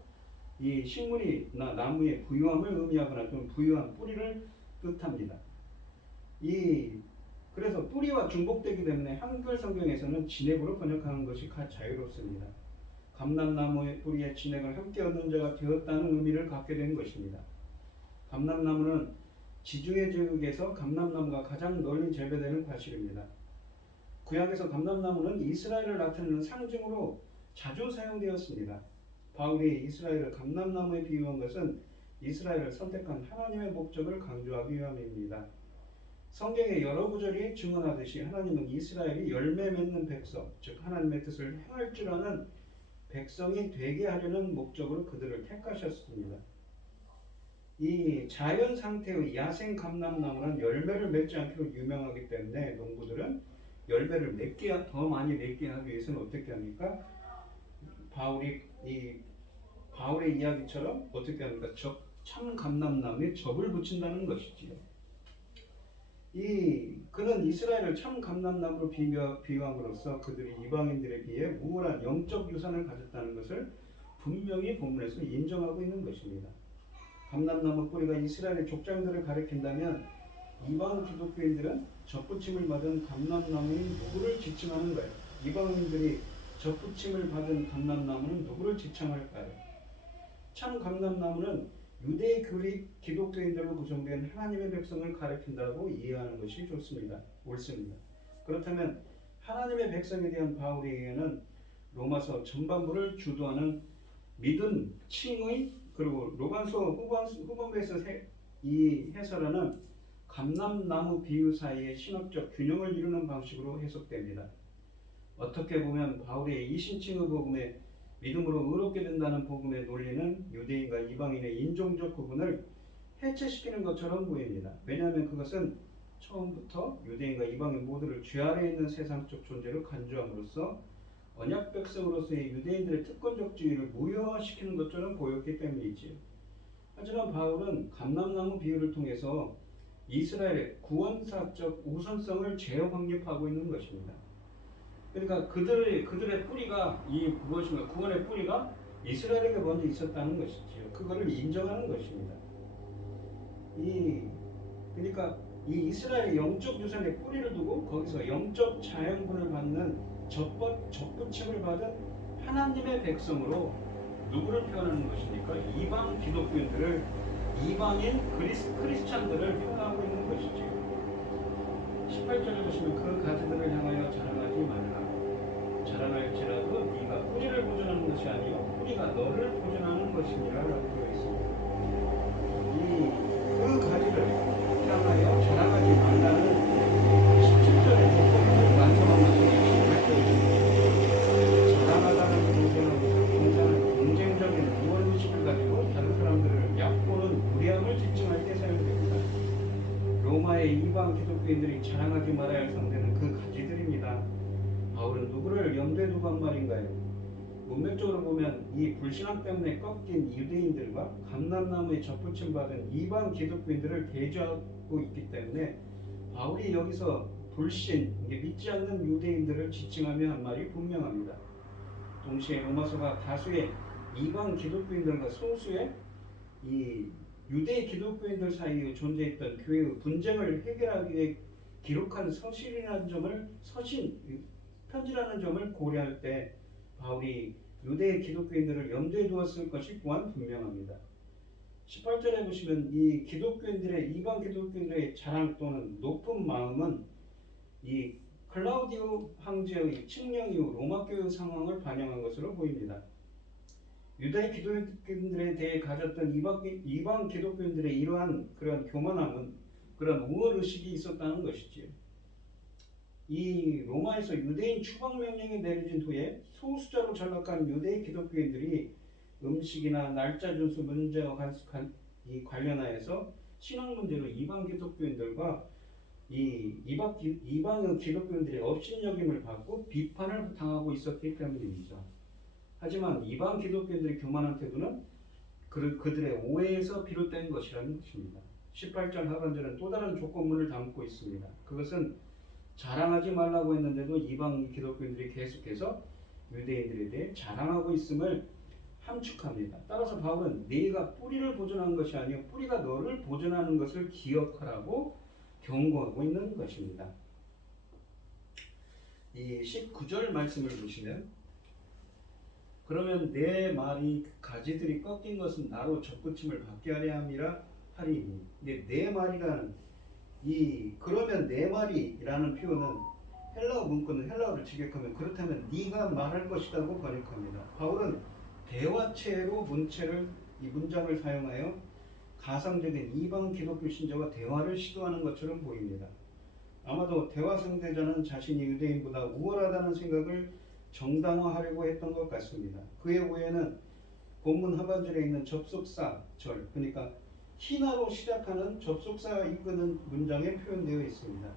이 식물이나 나무의 부유함을 의미하거나 좀 부유한 뿌리를 뜻합니다. 그래서 뿌리와 중복되기 때문에 한글 성경에서는 진액으로 번역하는 것이 자유롭습니다. 감람나무의 뿌리의 진액을 함께 얻는 자가 되었다는 의미를 갖게 된 것입니다. 감람나무는 지중해 지역에서 감람나무가 가장 널리 재배되는 과실입니다. 구약에서 감람나무는 이스라엘을 나타내는 상징으로 자주 사용되었습니다. 바울이 이스라엘을 감람나무에 비유한 것은 이스라엘을 선택한 하나님의 목적을 강조하기 위함입니다. 성경의 여러 구절이 증언하듯이 하나님은 이스라엘이 열매 맺는 백성, 즉 하나님의 뜻을 행할 줄 아는 백성이 되게 하려는 목적으로 그들을 택하셨습니다. 이 자연 상태의 야생 감람나무는 열매를 맺지 않기로 유명하기 때문에 농부들은 열매를 더 많이 맺게 하기 위해서는 어떻게 합니까? 바울의 이야기처럼 어떻게 합니까? 참 감람나무에 접을 붙인다는 것이지요. 그는 이스라엘을 참 감람나무로 비유함으로써 그들이 이방인들에 비해 우월한 영적 유산을 가졌다는 것을 분명히 본문에서 인정하고 있는 것입니다. 감람나무 뿌리가 이스라엘의 족장들을 가리킨다면 이방 기독교인들은 접붙임을 받은 감람나무인 누구를 지칭하는가요? 이방인들이 접붙임을 받은 감람나무는 누구를 지칭할까요? 참 감람나무는 유대 기독교인들로 구성된 하나님의 백성을 가리킨다고 이해하는 것이 옳습니다. 그렇다면 하나님의 백성에 대한 바울의 이해는 로마서 전반부를 주도하는 믿음, 칭의, 그리고 로마서 후반부에서 이 해설하는 감람나무 비유 사이의 신학적 균형을 이루는 방식으로 해석됩니다. 어떻게 보면 바울의 이신칭의 복음에 믿음으로 의롭게 된다는 복음의 논리는 유대인과 이방인의 인종적 구분을 해체시키는 것처럼 보입니다. 왜냐하면 그것은 처음부터 유대인과 이방인 모두를 죄 아래에 있는 세상적 존재로 간주함으로써 언약 백성으로서의 유대인들의 특권적 지위를 무효화시키는 것처럼 보였기 때문이지요. 하지만 바울은 감람나무 비유를 통해서 이스라엘의 구원사적 우선성을 재확립하고 있는 것입니다. 그러니까 그들의 뿌리가 무엇인가? 구원의 뿌리가 이스라엘에게 먼저 있었다는 것이지요. 그거를 인정하는 것입니다. 그러니까 이 이스라엘의 영적 유산에 뿌리를 두고 거기서 영적 자양분을 받는 접붙임을 받은 하나님의 백성으로 누구를 표현하는 것입니까? 이방 기독교인들을, 이방인 크리스찬들을 표현하고 있는 것이지요. 18절에 보시면 그 가지들을 향하여 자랑하지 말라. 자랑할지라도 네가 뿌리를 보존하는 것이 아니요 뿌리가 너를 보존하는 것이니라 라고 되어 있습니다. 그 가지를 향하여 자랑하지 말라는 17절의 복음을 완성한 것이 18절입니다. 자랑하다는 동사는 경쟁적인 우월의식을 가지고 다른 사람들을 얕보는 무례함을 지칭할 때 사용됩니다. 로마의 이방 기독교인들이 자랑하지 말아야 할 상대는 그 가지들입니다. 바울은 누구를 염두에 두고 한 말인가요? 문맥적으로 보면 이 불신앙 때문에 꺾인 유대인들과 감람나무에 접붙임 받은 이방 기독교인들을 대조하고 있기 때문에 바울이 여기서 믿지 않는 유대인들을 지칭하며 한 말이 분명합니다. 동시에 로마서가 다수의 이방 기독교인들과 소수의 이 유대 기독교인들 사이에 존재했던 교회의 분쟁을 해결하기 위해 기록한 편지라는 점을 고려할 때 바울이 유대 기독교인들을 염두에 두었을 것이 또한 분명합니다. 18절에 보시면 이 이방 기독교인들의 자랑 또는 높은 마음은 이 클라우디오 황제의 칙령 이후 로마 교회 상황을 반영한 것으로 보입니다. 유대 기독교인들에 대해 가졌던 이방 기독교인들의 그런 교만함은 그런 우월 의식이 있었다는 것이지요. 이 로마에서 유대인 추방 명령이 내려진 후에 소수자로 전락한 유대 기독교인들이 음식이나 날짜 준수 문제와 관련하여서 신앙 문제로 이방 기독교인들과 이방의 기독교인들의 업신여김을 받고 비판을 당하고 있었기 때문입니다. 하지만 이방 기독교인들의 교만한 태도는 그들의 오해에서 비롯된 것이라는 것입니다. 18절 하반절은 또 다른 조건문을 담고 있습니다. 그것은 자랑하지 말라고 했는데도 이방 기독교인들이 계속해서 유대인들에 대해 자랑하고 있음을 함축합니다. 따라서 바울은 네가 뿌리를 보존하는 것이 아니요 뿌리가 너를 보존하는 것을 기억하라고 경고하고 있는 것입니다. 이 19절 말씀을 보시면 그러면 내 말이 가지들이 꺾인 것은 나로 접붙임을 받게 하려 함이라 하리니. 근데 내 말이라는 그러면 내 말이라는 표현은 헬라어 문구는 헬라어를 직역하면 그렇다면 네가 말할 것이라고 번역합니다. 바울은 대화체로 이 문장을 사용하여 가상적인 이방 기독교 신자와 대화를 시도하는 것처럼 보입니다. 아마도 대화성대자는 자신이 유대인보다 우월하다는 생각을 정당화하려고 했던 것 같습니다. 그의 오해는 본문 하반절에 있는 접속사 절, 그러니까 히나로 시작하는 접속사가 이끄는 문장에 표현되어 있습니다.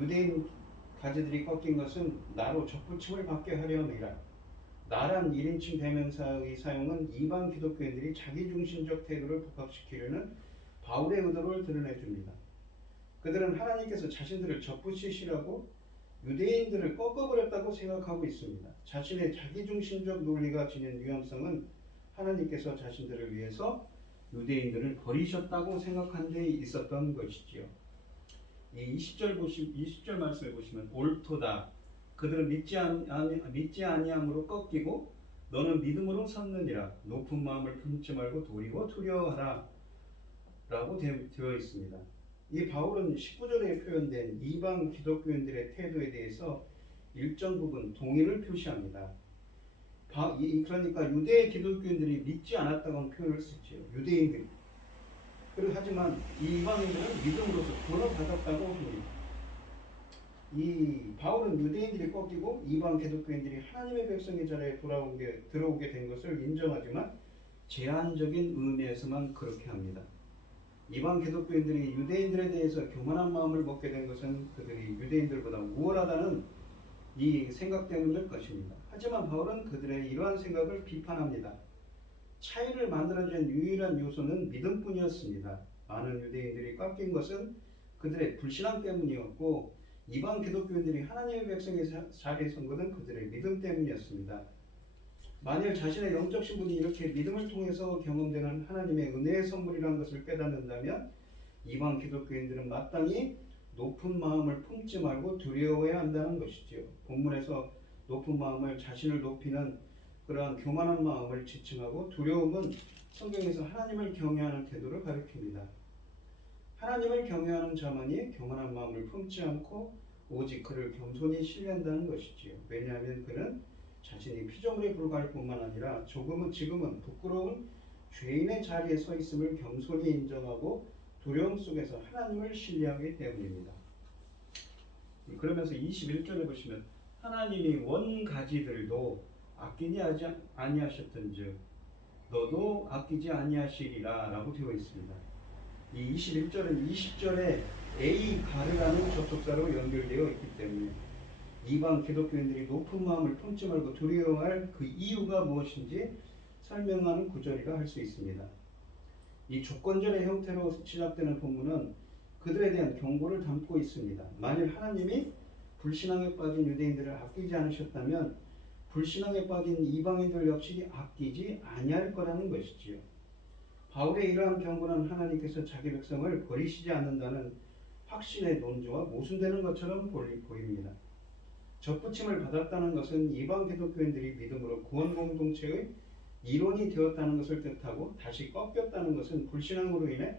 유대인 가지들이 꺾인 것은 나로 접붙임을 받게 하려 함이라. 나란 1인칭 대명사의 사용은 이방 기독교인들이 자기중심적 태도를 부각시키려는 바울의 의도를 드러내줍니다. 그들은 하나님께서 자신들을 접붙이시라고 유대인들을 꺾어버렸다고 생각하고 있습니다. 자신의 자기중심적 논리가 지닌 위험성은 하나님께서 자신들을 위해서 유대인들을 버리셨다고 생각한 데 있었던 것이지요. 이 20절 말씀해 보시면 옳도다. 그들은 믿지 아니함으로 꺾이고 너는 믿음으로 섰느니라. 높은 마음을 품지 말고 도리고 두려워하라 라고 되어 있습니다. 이 바울은 19절에 표현된 이방 기독교인들의 태도에 대해서 일정 부분 동의를 표시합니다. 그러니까 유대 기독교인들이 믿지 않았다고 표현을 쓰죠. 유대인들이. 하지만 이방인들은 믿음으로서 구원을 받았다고 합니다. 이 바울은 유대인들이 꺾이고 이방 기독교인들이 하나님의 백성의 자리에 들어오게 된 것을 인정하지만 제한적인 의미에서만 그렇게 합니다. 이방 기독교인들이 유대인들에 대해서 교만한 마음을 먹게 된 것은 그들이 유대인들보다 우월하다는 이 생각 때문일 것입니다. 하지만 바울은 그들의 이러한 생각을 비판합니다. 차이를 만들어낸 유일한 요소는 믿음뿐이었습니다. 많은 유대인들이 꺾인 것은 그들의 불신앙 때문이었고 이방 기독교인들이 하나님의 백성의 자리에 선 것은 그들의 믿음 때문이었습니다. 만일 자신의 영적 신분이 이렇게 믿음을 통해서 경험되는 하나님의 은혜의 선물이라는 것을 깨닫는다면 이방 기독교인들은 마땅히 높은 마음을 품지 말고 두려워해야 한다는 것이지요. 본문에서 높은 마음을 자신을 높이는 그러한 교만한 마음을 지칭하고 두려움은 성경에서 하나님을 경외하는 태도를 가리킵니다. 하나님을 경외하는 자만이 교만한 마음을 품지 않고 오직 그를 겸손히 신뢰한다는 것이지요. 왜냐하면 그는 자신이 피조물에 불과할 뿐만 아니라 지금은 부끄러운 죄인의 자리에 서 있음을 겸손히 인정하고 두려움 속에서 하나님을 신뢰하기 때문입니다. 그러면서 21절에 보시면 하나님이 원가지들도 아끼지 아니하셨던즉 너도 아끼지 아니하시리라 라고 되어 있습니다. 이 21절은 20절에 에이가르라는 접속사로 연결되어 있기 때문에 이방 기독교인들이 높은 마음을 품지 말고 두려워할 그 이유가 무엇인지 설명하는 구절이라 할 수 있습니다. 이 조건절의 형태로 시작되는 본문은 그들에 대한 경고를 담고 있습니다. 만일 하나님이 불신앙에 빠진 유대인들을 아끼지 않으셨다면 불신앙에 빠진 이방인들 역시 아끼지 아니할 거라는 것이지요. 바울의 이러한 경고는 하나님께서 자기 백성을 버리시지 않는다는 확신의 논지와 모순되는 것처럼 보입니다. 접붙임을 받았다는 것은 이방 기독교인들이 믿음으로 구원 공동체의 일원이 되었다는 것을 뜻하고 다시 꺾였다는 것은 불신앙으로 인해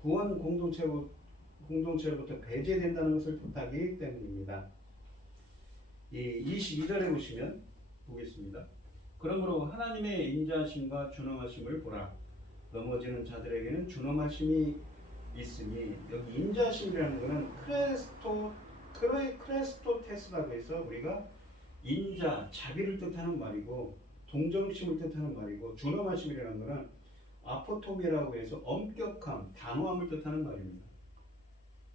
구원 공동체로부터 배제된다는 것을 뜻하기 때문입니다. 이 22절에 보겠습니다. 그러므로 하나님의 인자하심과 준엄하심을 보라. 넘어지는 자들에게는 준엄하심이 있으니 여기 인자하심이라는 것은 크레스토테스라고 해서 우리가 인자, 자비를 뜻하는 말이고 동정심을 뜻하는 말이고 준엄하심이라는 것은 아포토미라고 해서 엄격함, 단호함을 뜻하는 말입니다.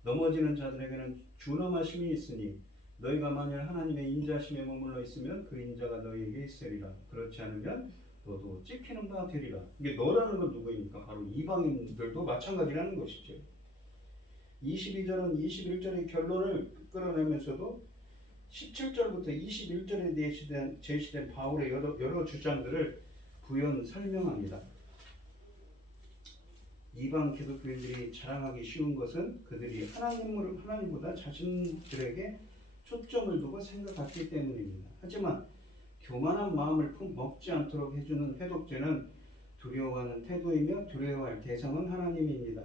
넘어지는 자들에게는 준엄하심이 있으니 너희가 만일 하나님의 인자심에 머물러 있으면 그 인자가 너희에게 있으리라. 그렇지 않으면 너도 찢기는 바 되리라. 이게 너라는 건 누구입니까? 바로 이방인들도 마찬가지라는 것이죠. 22절은 21절의 결론을 끌어내면서도 17절부터 21절에 제시된 바울의 여러 주장들을 부연 설명합니다. 이방 기독교인들이 자랑하기 쉬운 것은 그들이 하나님보다 자신들에게 초점을 두고 생각했기 때문입니다. 하지만 교만한 마음을 먹지 않도록 해주는 회독제는 두려워하는 태도이며 두려워할 대상은 하나님입니다.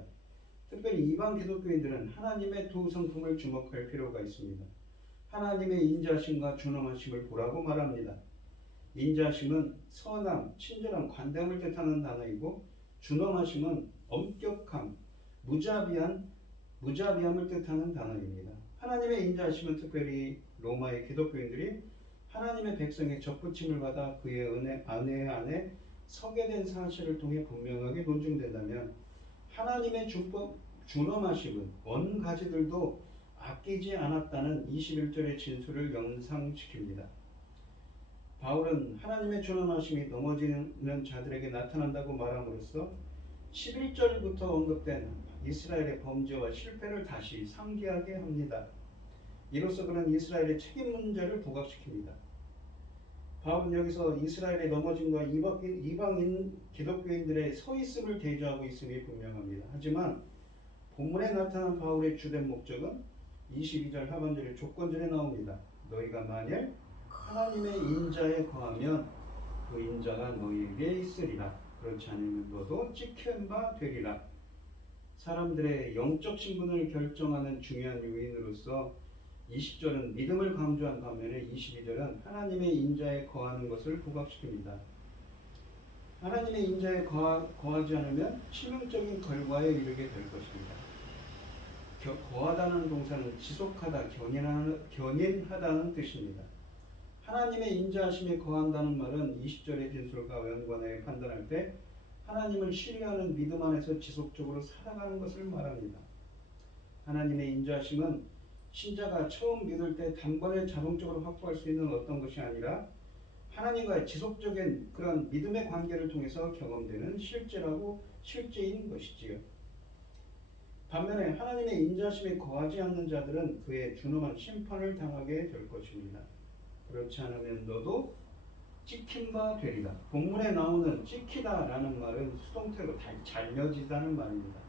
특별히 이방 기독교인들은 하나님의 두 성품을 주목할 필요가 있습니다. 하나님의 인자심과 준엄하심을 보라고 말합니다. 인자심은 선함, 친절함, 관대함을 뜻하는 단어이고 준엄하심은 엄격함, 무자비함을 뜻하는 단어입니다. 하나님의 인자하심은 특별히 로마의 기독교인들이 하나님의 백성의 접붙임을 받아 그의 은혜 안에 서게 된 사실을 통해 분명하게 논증된다면 하나님의 준엄하심은 원 가지들도 아끼지 않았다는 21절의 진술을 연상시킵니다. 바울은 하나님의 준엄하심이 넘어지는 자들에게 나타난다고 말함으로써 11절부터 언급된 이스라엘의 범죄와 실패를 다시 상기하게 합니다. 이로써 그는 이스라엘의 책임 문제를 부각시킵니다. 바울은 여기서 이스라엘의 넘어짐과 이방인 기독교인들의 서있음을 대조하고 있음이 분명합니다. 하지만 본문에 나타난 바울의 주된 목적은 22절 하반절의 조건절에 나옵니다. 너희가 만일 하나님의 인자에 거하면 그 인자가 너희에게 있으리라. 그렇지 않으면 너도 찍힌 바 되리라. 사람들의 영적 신분을 결정하는 중요한 요인으로서 20절은 믿음을 강조한 반면에 22절은 하나님의 인자에 거하는 것을 부각시킵니다. 하나님의 인자에 거하지 않으면 치명적인 결과에 이르게 될 것입니다. 거하다는 동사는 지속하다, 견인하다는 뜻입니다. 하나님의 인자하심에 거한다는 말은 20절의 진술과 연관하여 판단할 때 하나님을 신뢰하는 믿음 안에서 지속적으로 살아가는 것을 말합니다. 하나님의 인자하심은 신자가 처음 믿을 때 단번에 자동적으로 확보할 수 있는 어떤 것이 아니라 하나님과의 지속적인 그런 믿음의 관계를 통해서 경험되는 실제인 것이지요. 반면에 하나님의 인자하심에 거하지 않는 자들은 그의 준엄한 심판을 당하게 될 것입니다. 그렇지 않으면 너도 찍힌 바 되리라. 본문에 나오는 찍히다라는 말은 수동태로 잘려지다는 말입니다.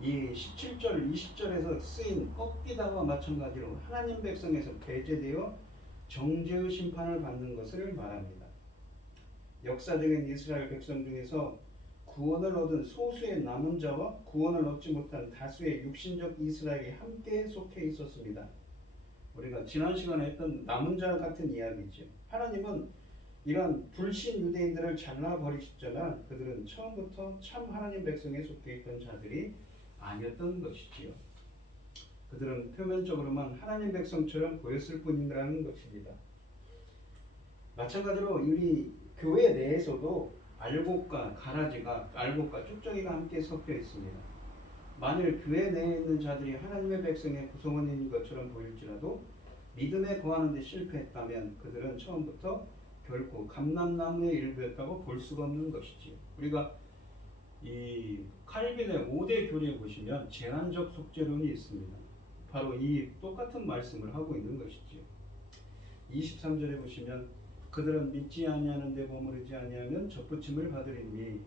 이 17절, 20절에서 쓰인 꺾이다와 마찬가지로 하나님 백성에서 배제되어 정죄의 심판을 받는 것을 말합니다. 역사적인 이스라엘 백성 중에서 구원을 얻은 소수의 남은 자와 구원을 얻지 못한 다수의 육신적 이스라엘이 함께 속해 있었습니다. 우리가 지난 시간에 했던 남은 자 같은 이야기죠. 하나님은 이런 불신 유대인들을 잘라버리셨지만 그들은 처음부터 참 하나님 백성에 속해 있던 자들이 아니었던 것이지요. 그들은 표면적으로만 하나님 백성처럼 보였을 뿐이라는 것입니다. 마찬가지로 우리 교회 내에서도 알곡과 쭉정이가 함께 섞여 있습니다. 만일 교회 내에 있는 자들이 하나님의 백성의 구성원인 것처럼 보일지라도 믿음에 거하는 데 실패했다면 그들은 처음부터 결코 감람나무의 일부였다고 볼 수가 없는 것이지요. 우리가 이 칼빈의 5대 교리에 보시면 제한적 속죄론이 있습니다. 바로 이 똑같은 말씀을 하고 있는 것이지요. 23절에 보시면 그들은 믿지 아니하는데 머무르지 아니하면 접붙임을 받으리니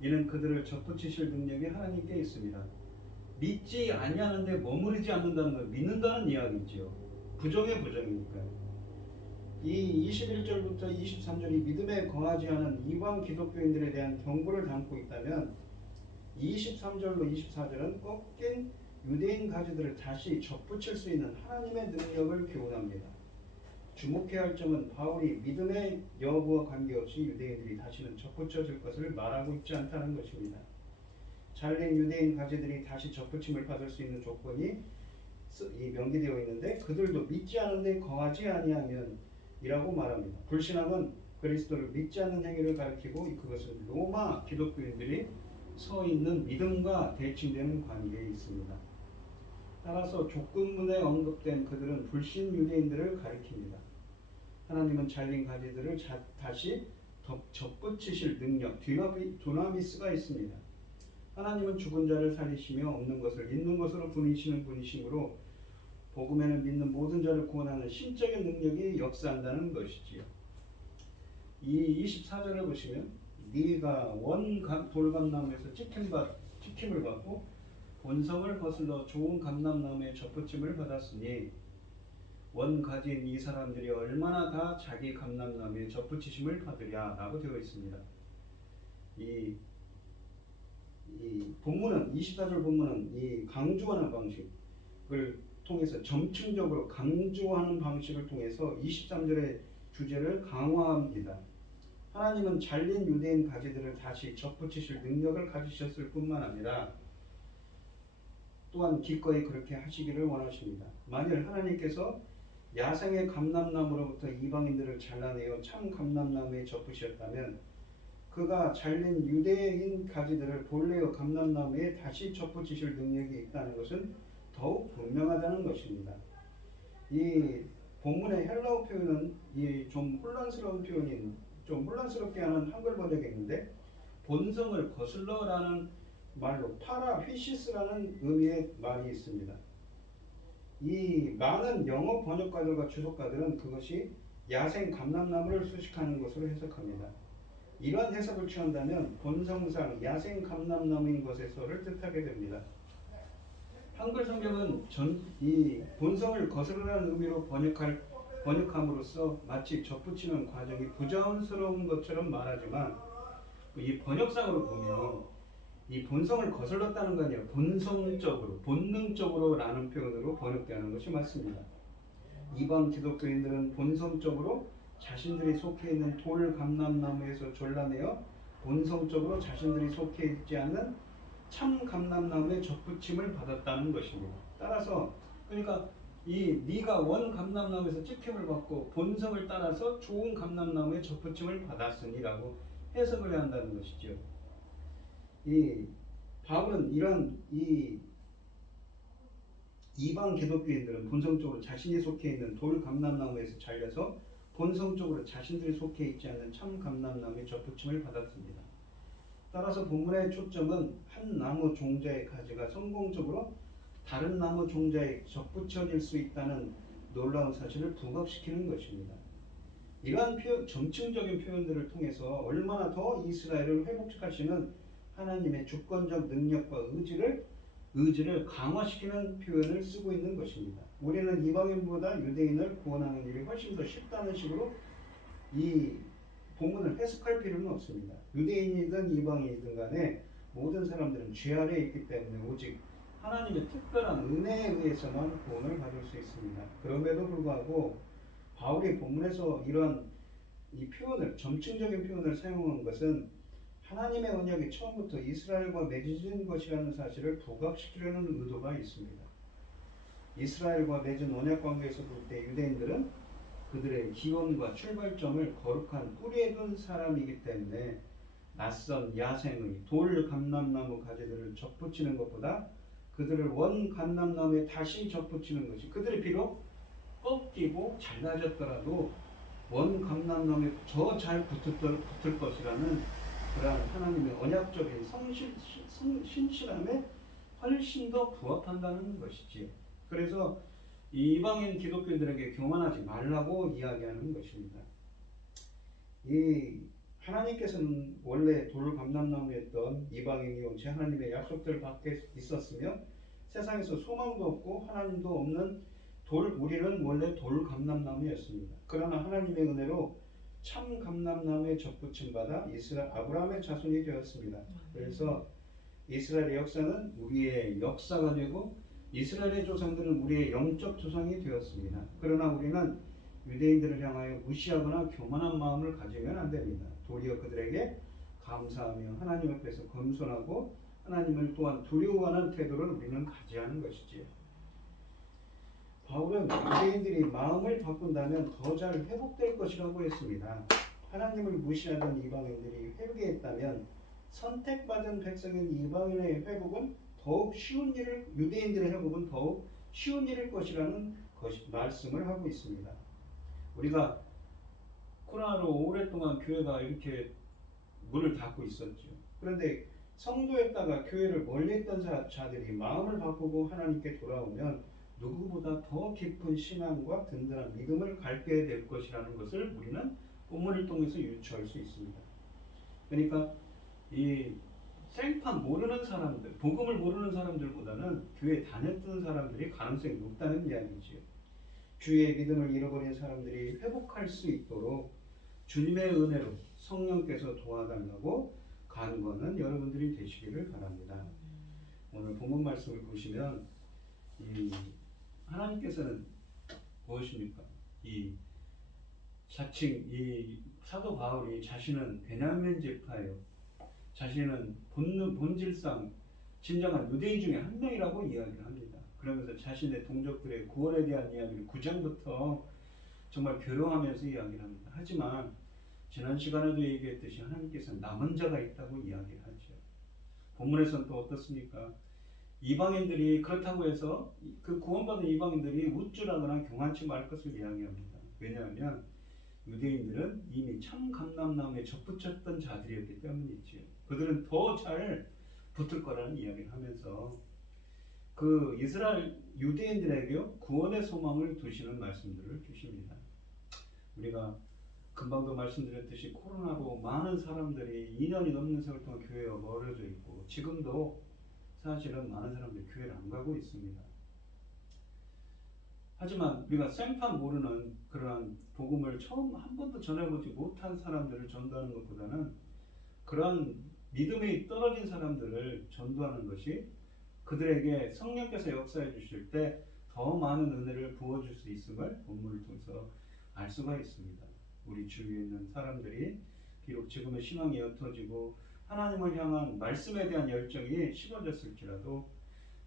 이는 그들을 접붙이실 능력이 하나님께 있습니다. 믿지 아니하는데 머무르지 않는다는 건 믿는다는 이야기지요. 부정의 부정이니까요. 이 21절부터 23절이 믿음에 거하지 않은 이방 기독교인들에 대한 경고를 담고 있다면 23절로 24절은 꺾인 유대인 가지들을 다시 접붙일 수 있는 하나님의 능력을 교훈합니다. 주목해야 할 점은 바울이 믿음의 여부와 관계없이 유대인들이 다시는 접붙여질 것을 말하고 있지 않다는 것입니다. 잘린 유대인 가지들이 다시 접붙임을 받을 수 있는 조건이 명기되어 있는데 그들도 믿지 않은데 거하지 아니하면 이라고 말합니다. 불신앙은 그리스도를 믿지 않는 행위를 가리키고 그것은 로마 기독교인들이 서 있는 믿음과 대칭되는 관계에 있습니다. 따라서 조건문에 언급된 그들은 불신 유대인들을 가리킵니다. 하나님은 잘린 가지들을 다시 접붙이실 능력, 두나미스가 있습니다. 하나님은 죽은 자를 살리시며 없는 것을 있는 것으로 부리시는 분이시므로 복음에는 믿는 모든 자를 구원하는 신적인 능력이 역사한다는 것이지요. 이 24절을 보시면 네가 원 돌감나무에서 찍힘을 받고 본성을 거슬러 좋은 감람나무에 접붙임을 받았으니 원 가진 이 사람들이 얼마나 다 자기 감람나무에 접붙이심을 받으랴 라고 되어 있습니다. 이 본문은 24절 본문은 이 강조하는 방식을 통해서 점층적으로 강조하는 방식을 통해서 23절의 주제를 강화합니다. 하나님은 잘린 유대인 가지들을 다시 접붙이실 능력을 가지셨을 뿐만 아니라 또한 기꺼이 그렇게 하시기를 원하십니다. 만일 하나님께서 야생의 감람나무로부터 이방인들을 잘라내어 참 감람나무에 접으셨다면 그가 잘린 유대인 가지들을 본래의 감람나무에 다시 접붙이실 능력이 있다는 것은 더욱 분명하다는 것입니다. 이 본문의 헬라어 표현은 이 좀 혼란스러운 표현인 좀 혼란스럽게 하는 한글 번역이 있는데 본성을 거슬러라는 말로 파라휘시스라는 의미의 말이 있습니다. 이 많은 영어 번역가들과 주석가들은 그것이 야생 감람나무를 수식하는 것으로 해석합니다. 이러한 해석을 취한다면 본성상 야생 감람나무인 것에서를 뜻하게 됩니다. 한글 성경은 이 본성을 거스르라는 의미로 번역함으로써 마치 접붙이는 과정이 부자연스러운 것처럼 말하지만 이 번역상으로 보면 이 본성을 거슬렀다는 거 아니에요. 본성적으로, 본능적으로 라는 표현으로 번역되는 것이 맞습니다. 이방 기독교인들은 본성적으로 자신들이 속해 있는 돌 감람나무에서 졸라내어 본성적으로 자신들이 속해 있지 않는 참 감람나무에 접붙임을 받았다는 것입니다. 따라서 그러니까 이 네가 원 감람나무에서 찍힘을 받고 본성을 따라서 좋은 감람나무에 접붙임을 받았으니라고 해석을 해야 한다는 것이죠. 이 바울은 이런 이 이방 기독교인들은 본성적으로 자신이 속해 있는 돌 감람나무에서 잘려서 본성적으로 자신들이 속해 있지 않는 참 감람나무에 접붙임을 받았습니다. 따라서 본문의 초점은 한 나무 종자의 가지가 성공적으로 다른 나무 종자에 접붙여질 수 있다는 놀라운 사실을 부각시키는 것입니다. 이러한 점층적인 표현들을 통해서 얼마나 더 이스라엘을 회복하시는 하나님의 주권적 능력과 의지를 강화시키는 표현을 쓰고 있는 것입니다. 우리는 이방인보다 유대인을 구원하는 일이 훨씬 더 쉽다는 식으로 이 본문을 해석할 필요는 없습니다. 유대인이든 이방인이든 간에 모든 사람들은 죄 아래에 있기 때문에 오직 하나님의 특별한 은혜에 의해서만 구원을 받을 수 있습니다. 그럼에도 불구하고 바울이 본문에서 이러한 이 표현을 점층적인 표현을 사용한 것은 하나님의 언약이 처음부터 이스라엘과 맺어진 것이라는 사실을 부각시키려는 의도가 있습니다. 이스라엘과 맺은 언약 관계에서 볼 때 유대인들은 그들의 기원과 출발점을 거룩한 뿌리에 둔 사람이기 때문에 낯선 야생의 돌 감람나무 가지들을 접붙이는 것보다 그들을 원 감람나무에 다시 접붙이는 것이 그들이 비록 꺾이고 잘라졌더라도 원 감람나무에 더 잘 붙을 것이라는 그러한 하나님의 언약적인 신실함에 훨씬 더 부합한다는 것이지요. 그래서 이방인 기독교인들에게 교만하지 말라고 이야기하는 것입니다. 이 하나님께서는 원래 돌 감람나무였던 이방인이 제 하나님의 약속들 밖에 있었으며 세상에서 소망도 없고 하나님도 없는 우리는 원래 돌 감람나무였습니다. 그러나 하나님의 은혜로 참 감람나무에 접붙임 받아 아브라함의 자손이 되었습니다. 그래서 이스라엘의 역사는 우리의 역사가 되고 이스라엘의 조상들은 우리의 영적 조상이 되었습니다. 그러나 우리는 유대인들을 향하여 무시하거나 교만한 마음을 가지면 안 됩니다. 도리어 그들에게 감사하며 하나님 앞에서 겸손하고 하나님을 또한 두려워하는 태도를 우리는 가져야 하는 것이지요. 바울은 유대인들이 마음을 바꾼다면 더 잘 회복될 것이라고 했습니다. 하나님을 무시하던 이방인들이 회개했다면 선택받은 백성인 이방인의 회복은 더욱 쉬운 일을 유대인들의 회복은 더욱 쉬운 일일 것이라는 말씀을 하고 있습니다. 우리가 코로나로 오랫동안 교회가 이렇게 문을 닫고 있었죠. 그런데 성도였다가 교회를 멀리했던 자들이 마음을 바꾸고 하나님께 돌아오면 누구보다 더 깊은 신앙과 든든한 믿음을 갖게 될 것이라는 것을 우리는 본문을 통해서 유추할 수 있습니다. 그러니까 이 생판 모르는 사람들, 복음을 모르는 사람들보다는 교회 다녔던 사람들이 가능성이 높다는 이야기지요. 주의 믿음을 잃어버린 사람들이 회복할 수 있도록 주님의 은혜로 성령께서 도와달라고 간구하는 여러분들이 되시기를 바랍니다. 오늘 본문 말씀을 보시면 이 하나님께서는 무엇입니까? 이 사도 바울이 자신은 베냐민 지파예요. 자신은 본질상 진정한 유대인 중에 한 명이라고 이야기를 합니다. 그러면서 자신의 동족들의 구원에 대한 이야기를 9장부터 정말 교묘하면서 이야기를 합니다. 하지만 지난 시간에도 얘기했듯이 하나님께서 남은 자가 있다고 이야기를 하죠. 본문에서는 또 어떻습니까? 이방인들이 그렇다고 해서 그 구원받은 이방인들이 우쭐하거나 교만치 말 것을 이야기합니다. 왜냐하면 유대인들은 이미 참 감람나무에 접붙였던 자들이었기 때문이지요. 그들은 더 잘 붙을 거라는 이야기를 하면서 그 이스라엘 유대인들에게 구원의 소망을 두시는 말씀들을 주십니다. 우리가 금방도 말씀드렸듯이 코로나로 많은 사람들이 2년이 넘는 세월 동안 교회와 멀어져 있고 지금도 사실은 많은 사람들이 교회를 안 가고 있습니다. 하지만 우리가 생판 모르는 그러한 복음을 처음 한 번도 전해보지 못한 사람들을 전도하는 것보다는 그러한 믿음이 떨어진 사람들을 전도하는 것이 그들에게 성령께서 역사해 주실 때 더 많은 은혜를 부어줄 수 있음을 본문을 통해서 알 수가 있습니다. 우리 주위에 있는 사람들이 비록 지금의 신앙이 옅어지고 하나님을 향한 말씀에 대한 열정이 식어졌을지라도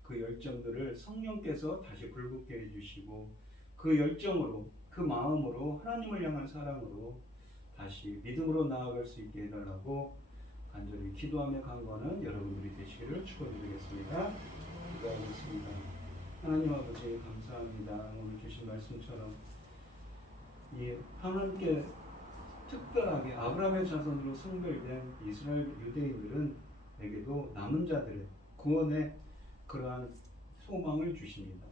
그 열정들을 성령께서 다시 불붙게 해주시고 그 열정으로 그 마음으로 하나님을 향한 사랑으로 다시 믿음으로 나아갈 수 있게 해달라고 간절히 기도하며 간구하는 여러분들이 되시기를 축원드리겠습니다. 기도하겠습니다. 하나님 아버지 감사합니다. 오늘 주신 말씀처럼 이 하나님께 특별하게 아브라함의 자손으로 성별된 이스라엘 유대인들은 에게도 남은 자들의 구원의 그러한 소망을 주십니다.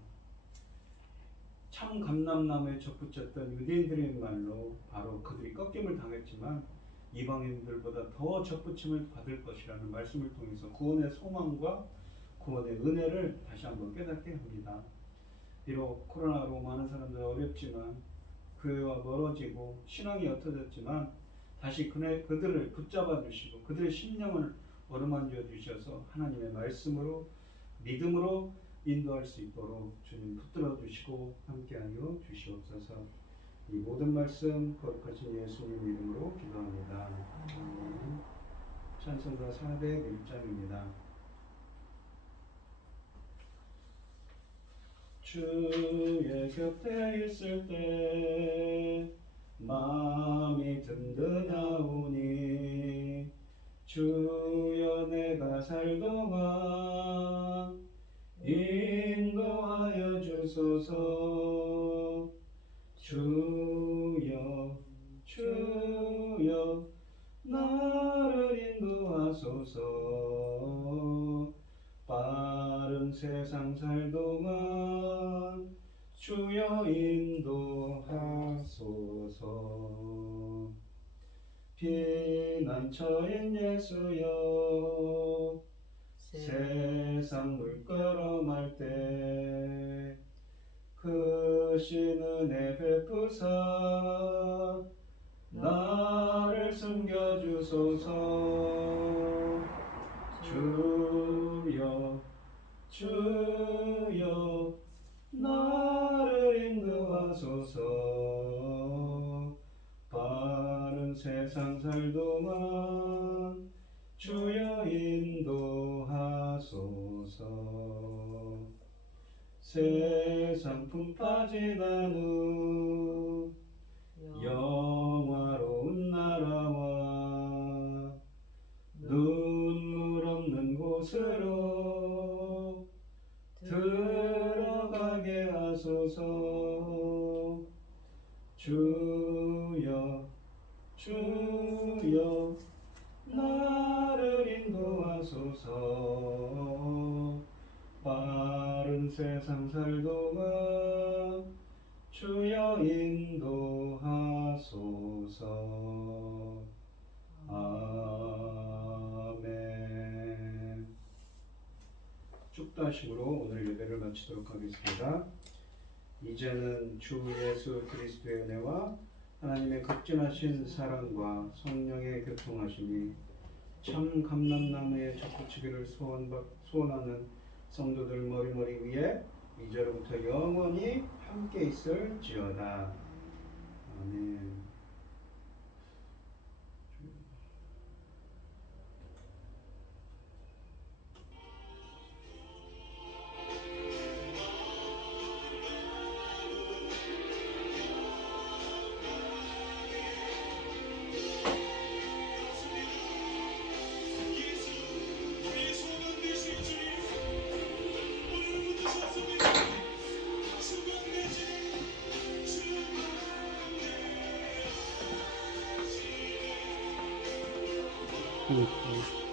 참 감람나무에 접붙였던 유대인들의 말로 바로 그들이 꺾임을 당했지만 이방인들보다 더 접붙임을 받을 것이라는 말씀을 통해서 구원의 소망과 구원의 은혜를 다시 한번 깨닫게 합니다. 비록 코로나로 많은 사람들 어렵지만 교회와 멀어지고 신앙이 옅어졌지만 다시 그들을 붙잡아 주시고 그들의 심령을 어루만져 주셔서 하나님의 말씀으로 믿음으로 인도할 수 있도록 주님 붙들어 주시고 함께하여 주시옵소서. 이 모든 말씀 거룩하신 예수님 이름으로 기도합니다. 아멘. 찬송가 401장입니다. 주의 곁에 있을 때 마음이 든든하오니 주여 내가 살동안 인도하여 주소서. 주여 주여 나를 인도하소서. 빠른 세상 살 동안 주여 인도하소서. 피난처인 예수여 세상 물끄러말 때 크신 은혜 베푸사 나를 숨겨주소서. 주여 주여 나를 인도하소서. 빠른 세상 살 동안 주여 인도하소서. 세상 품파 지난 후 영화로운 나라와 눈물 없는 곳으로 들어가게 하소서. 주여 주여 나를 인도하소서. 빠른 세상 살 동안 주여 인도하소서. 아멘. 축도하심으로 오늘 예배를 마치도록 하겠습니다. 이제는 주 예수 그리스도의 은혜와 하나님의 극진하신 사랑과 성령의 교통하심이 참 감람나무에 접붙이기를 소원하는 성도들 머리머리 위에 이제로부터 영원히 함께 있을지어다. 아멘. 그러니까.